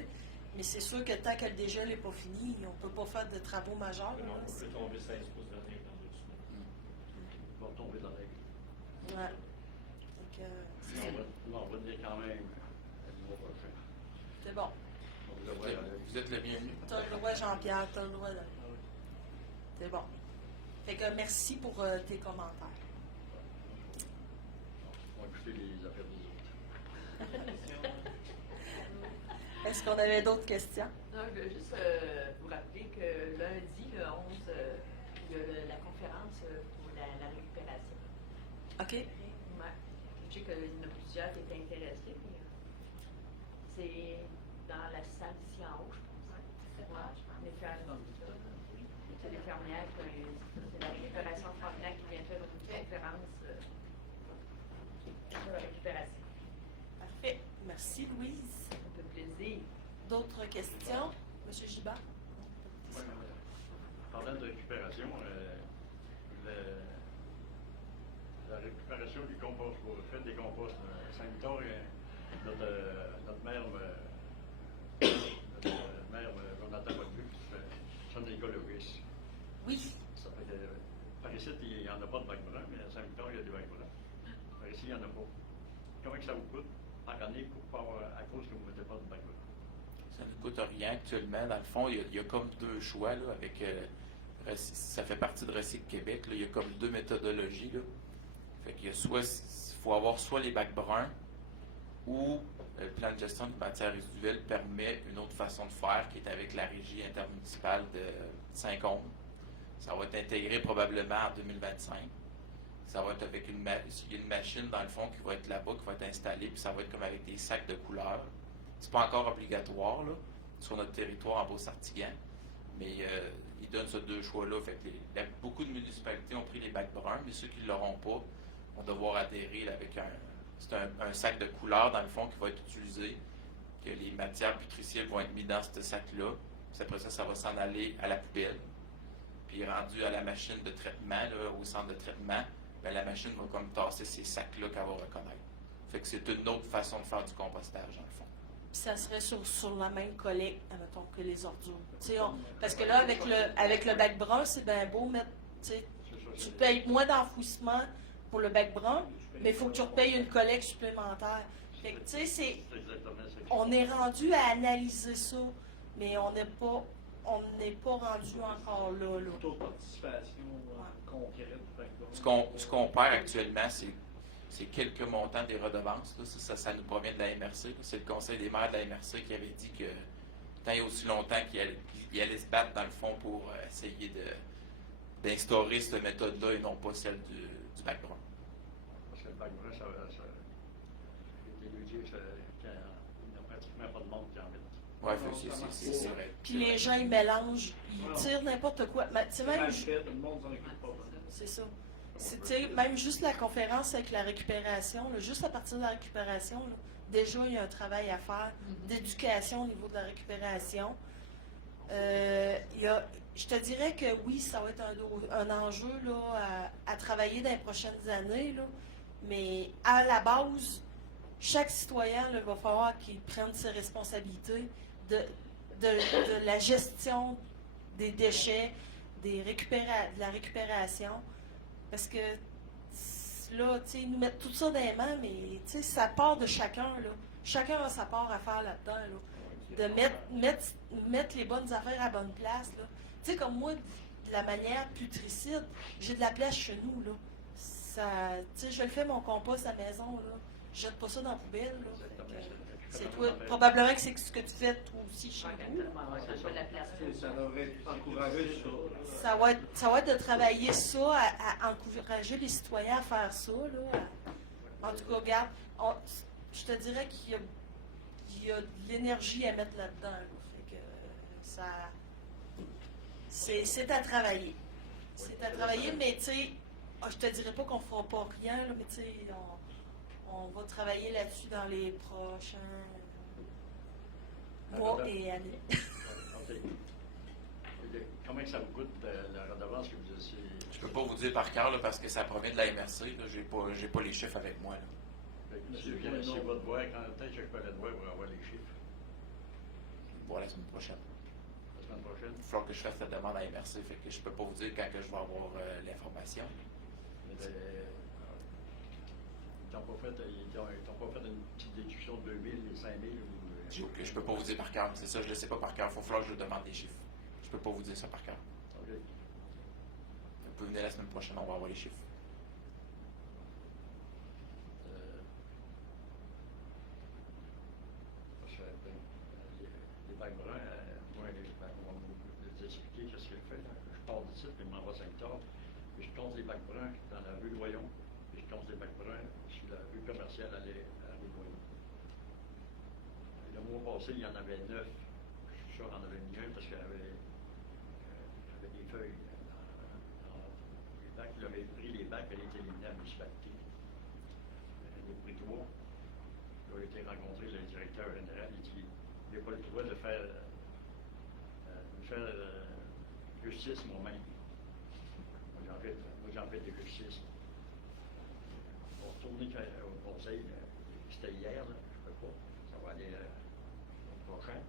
Mais c'est sûr que tant que le dégel n'est pas fini, on ne peut pas faire de travaux majeurs. Non, Là. on peut tomber 16 pouces de neige dans 2 semaines. Ils vont tomber dans la gueule. Ouais. Fait que, On va revenir quand même le mois prochain. c'est bon. On vous envoie Vous êtes le bienvenu. T'as le droit, Jean-Pierre, t'as le droit. Là. C'est bon. Fait que merci pour tes commentaires. on va écouter les affaires des autres. Est-ce qu'on avait d'autres questions? Non, je veux juste vous rappeler que lundi, le 11, il y a la conférence pour la récupération. OK. Ouais. Je sais qu'il y en a plusieurs qui étaient intéressés. Mais, c'est dans la salle ici en haut, je pense. Ouais. C'est les fermières, c'est la récupération Frontenac qui vient faire une conférence sur la récupération. Parfait. Merci, Louise. Ça fait plaisir. D'autres questions? Monsieur Gibard? Oui, parlant de récupération, la récupération du compost, pour le fait des composts, Saint-Victor, notre maire, Jonathan Bauduc, son écologiste. Oui. Ça fait que, par ici, il n'y en a pas de bac brun, mais à Saint-Victor, il y a des bacs bruns. Ici, il n'y en a pas. Comment que ça vous coûte par année à cause que vous ne mettez pas de bac-là? Ça ne coûte rien actuellement. Dans le fond, il y a comme deux choix là, avec ça fait partie de Recycle Québec. Là, il y a comme deux méthodologies. Là. Fait qu'il y a soit il faut avoir soit les bacs bruns ou le plan de gestion des matières résiduelles permet une autre façon de faire qui est avec la régie intermunicipale de Saint-Côme. Ça va être intégré probablement en 2025. Ça va être avec il y a une machine dans le fond qui va être là-bas, qui va être installée, puis ça va être comme avec des sacs de couleurs. C'est pas encore obligatoire là, sur notre territoire en Beauce-Artigan, mais ils donnent ces deux choix-là. Fait que beaucoup de municipalités ont pris les bacs bruns, mais ceux qui ne l'auront pas vont devoir adhérer là, avec un sac de couleurs dans le fond qui va être utilisé, que les matières putricielles vont être mises dans ce sac-là. Puis après ça va s'en aller à la poubelle. Puis rendu à la machine de traitement, là, au centre de traitement, ben, la machine va comme tasser ces sacs-là qu'elle va reconnaître. Fait que c'est une autre façon de faire du compostage, dans le fond. Puis ça serait sur la même collecte, admettons, que les ordures. Parce que là, avec le bac brun, c'est bien beau mettre. Tu payes moins d'enfouissement pour le bac brun, mais il faut que tu repayes une collecte supplémentaire. Fait que, tu sais, C'est exactement ça. on est rendu à analyser ça, mais on n'est pas rendu encore là. Taux de participation concrète. Ce qu'on perd actuellement, c'est quelques montants des redevances. Là. Ça nous provient de la MRC. Là. C'est le conseil des maires de la MRC qui avait dit que tant et aussi longtemps qu'il allait se battre dans le fond pour essayer d'instaurer cette méthode-là et non pas celle du bac brun. Parce que le bac brun, ça il n'y a pratiquement pas de monde qui en met. Oui, c'est vrai. Puis les gens, ils mélangent, ils tirent n'importe quoi. Mais, tu sais, même, c'est ça. C'est, tu sais, même juste la conférence avec la récupération, là, juste à partir de la récupération, là, déjà, il y a un travail à faire d'éducation au niveau de la récupération. Je te dirais que oui, ça va être un enjeu là, à travailler dans les prochaines années, là, mais à la base, chaque citoyen là, va falloir qu'il prenne ses responsabilités de la gestion des déchets, de la récupération. Parce que là, tu sais, ils nous mettent tout ça dans les mains, mais tu sais, ça part de chacun, là. Chacun a sa part à faire là-dedans, là. De mettre les bonnes affaires à la bonne place, là. Tu sais, comme moi, de la manière putricide, j'ai de la place chez nous, là. Tu sais, je le fais mon compost à la maison, là. Je jette pas ça dans la poubelle, là. C'est toi, probablement que c'est ce que tu fais toi aussi chez vous. Ça devrait encourager ça. Ça va être de travailler ça, à encourager les citoyens à faire ça, là. En tout cas, regarde, je te dirais qu'il y a de l'énergie à mettre là-dedans, là. Fait que c'est à travailler. C'est à travailler, mais tu sais, je te dirais pas qu'on fera pas rien, là, mais tu sais, on va travailler là-dessus dans les prochains mois et années. Comment ça vous coûte la redevance que vous essayez? Je peux pas vous dire par cœur là, parce que ça provient de la MRC. J'ai pas les chiffres avec moi. Là. Si vous votre voix, quand peut-être que je peux aller voir pour avoir les chiffres? Voilà, la semaine prochaine. La semaine prochaine? Il va falloir que je fasse la demande à MRC, fait que je peux pas vous dire quand que je vais avoir l'information. Mais ils t'ont pas fait une petite déduction de 2000 et 5000 ou... Je peux pas vous dire par cœur, c'est ça, je le sais pas par cœur. Il va falloir que je demande des chiffres. Je peux pas vous dire ça par cœur. OK. Vous pouvez venir la semaine prochaine, on va avoir les chiffres. Les bacs bruns, moi, on va vous expliquer qu'est-ce qu'il fait. Je pars d'ici, puis je m'en vais à Saint-Victor, puis je compte les bacs bruns dans la rue Loyon, puis je compte les bacs bruns sur la rue commerciale à la rue Loyon. Le mois passé, il y en avait 9. Je suis sûr qu'il y en avait mis un parce qu'il y avait des feuilles dans les bacs. Il avait pris les bacs, elle était éliminée à la municipalité. Il a pris 3. Il a été rencontré le directeur général. Il dit il n'a pas le droit de faire justice moi-même. Moi, j'en fais de justice. On va retourner au conseil. C'était hier, là, je ne peux pas. Ça va aller au prochain.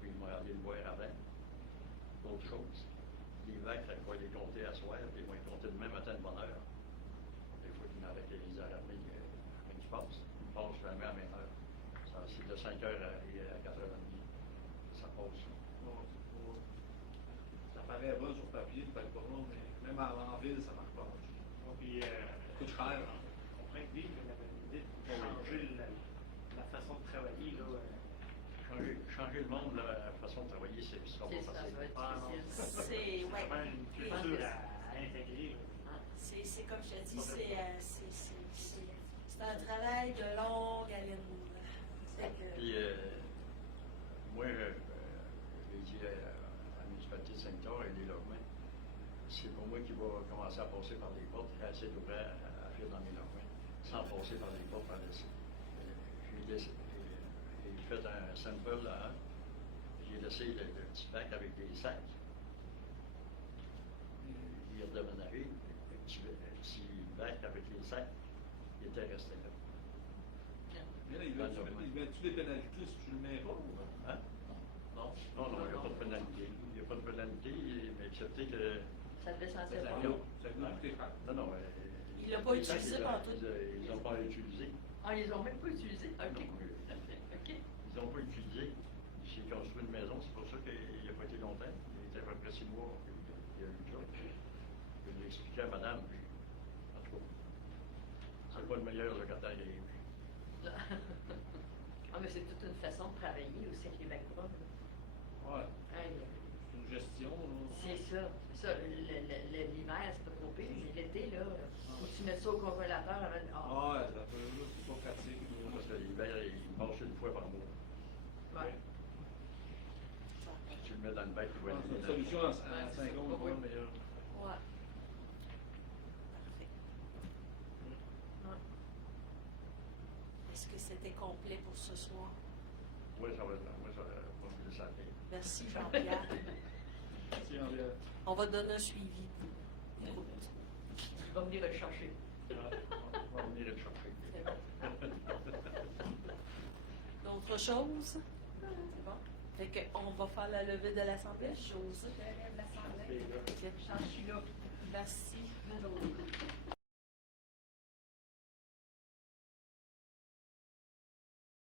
Puis il m'a allé le voir avant. D'autres choses. Les vagues, il va les compter à soir, puis ils vont les compter demain matin de bonne heure. Il faut qu'il en avec les armées qui passent. Ils passent jamais à la même heure. C'est de 5h à 4h30. Ça passe. Ça paraît bon sur papier, peut-être pas bon, mais même en ville, ça marche pas. Puis, Ça coûte cher. je comprends que lui, il avait l'idée de changer la façon de travailler. Là, Changer le monde, la façon de travailler, c'est pas C'est ça, facile. ça va être Ah, non. difficile. C'est, c'est ouais. quand même une culture à intégrer. Là. C'est comme je te dis, c'est un travail de longue haleine. Fait que- Puis, moi, j'ai dit à la municipalité de Saint-Victor et les logements, c'est pour moi qui va commencer à passer par les portes et à essayer d'ouvrir à faire dans mes logements, sans passer par les portes par laisser. J'ai fait un sample là, j'ai laissé le petit bac avec des sacs. Il a déménagé, le petit bac avec les sacs, il était resté là. Mais là, il met-tu des pénalités si tu le mets pas? Hein? Non, il n'y a pas de pénalité. Il n'y a pas de pénalité, mais excepté que. Ça devait sentir Ça bon. doit coûter cher. Non. Il l'a pas les sacs, utilisé ils pantoute. Ils n'ont pas utilisé. Ah, ils ont même pas utilisé? OK. Non. OK. Ils n'ont pas utilisé. J'ai construit une maison, c'est pour ça qu'il n'a pas été longtemps. Il était à peu près 6 mois. Il a eu le job. Je lui ai expliqué à madame, puis, en tout cas, c'est pas le meilleur locataire qu'il y a eu. Ah, mais c'est toute une façon de travailler aussi avec les backgrounds. Ouais. Hey, C'est une gestion. Là. c'est ça. L'hiver, c'est pas trop pire, mais l'été, là, faut que tu mettes ça au congélateur avant de. Ah, ouais, ça peut, là, c'est pas pratique. Parce que l'hiver, il passe une fois par mois. Ouais. Si tu le mets dans le bac, il va C'est une aller solution à 5 c'est ça. ans, Oui. meilleure. Ouais. Parfait. Ouais. Est-ce que c'était complet pour ce soir? Oui, ça va être là. Moi, ça va me laisser aller. Merci Jean-Pierre. Merci, Andrea. On va te donner un suivi. Écoute, Je vais venir le chercher. On va venir le chercher. c'est bon. D'autres choses? C'est bon? Fait qu'on va faire la levée de l'Assemblée. Je lève l'assemblée. Je suis là. Merci.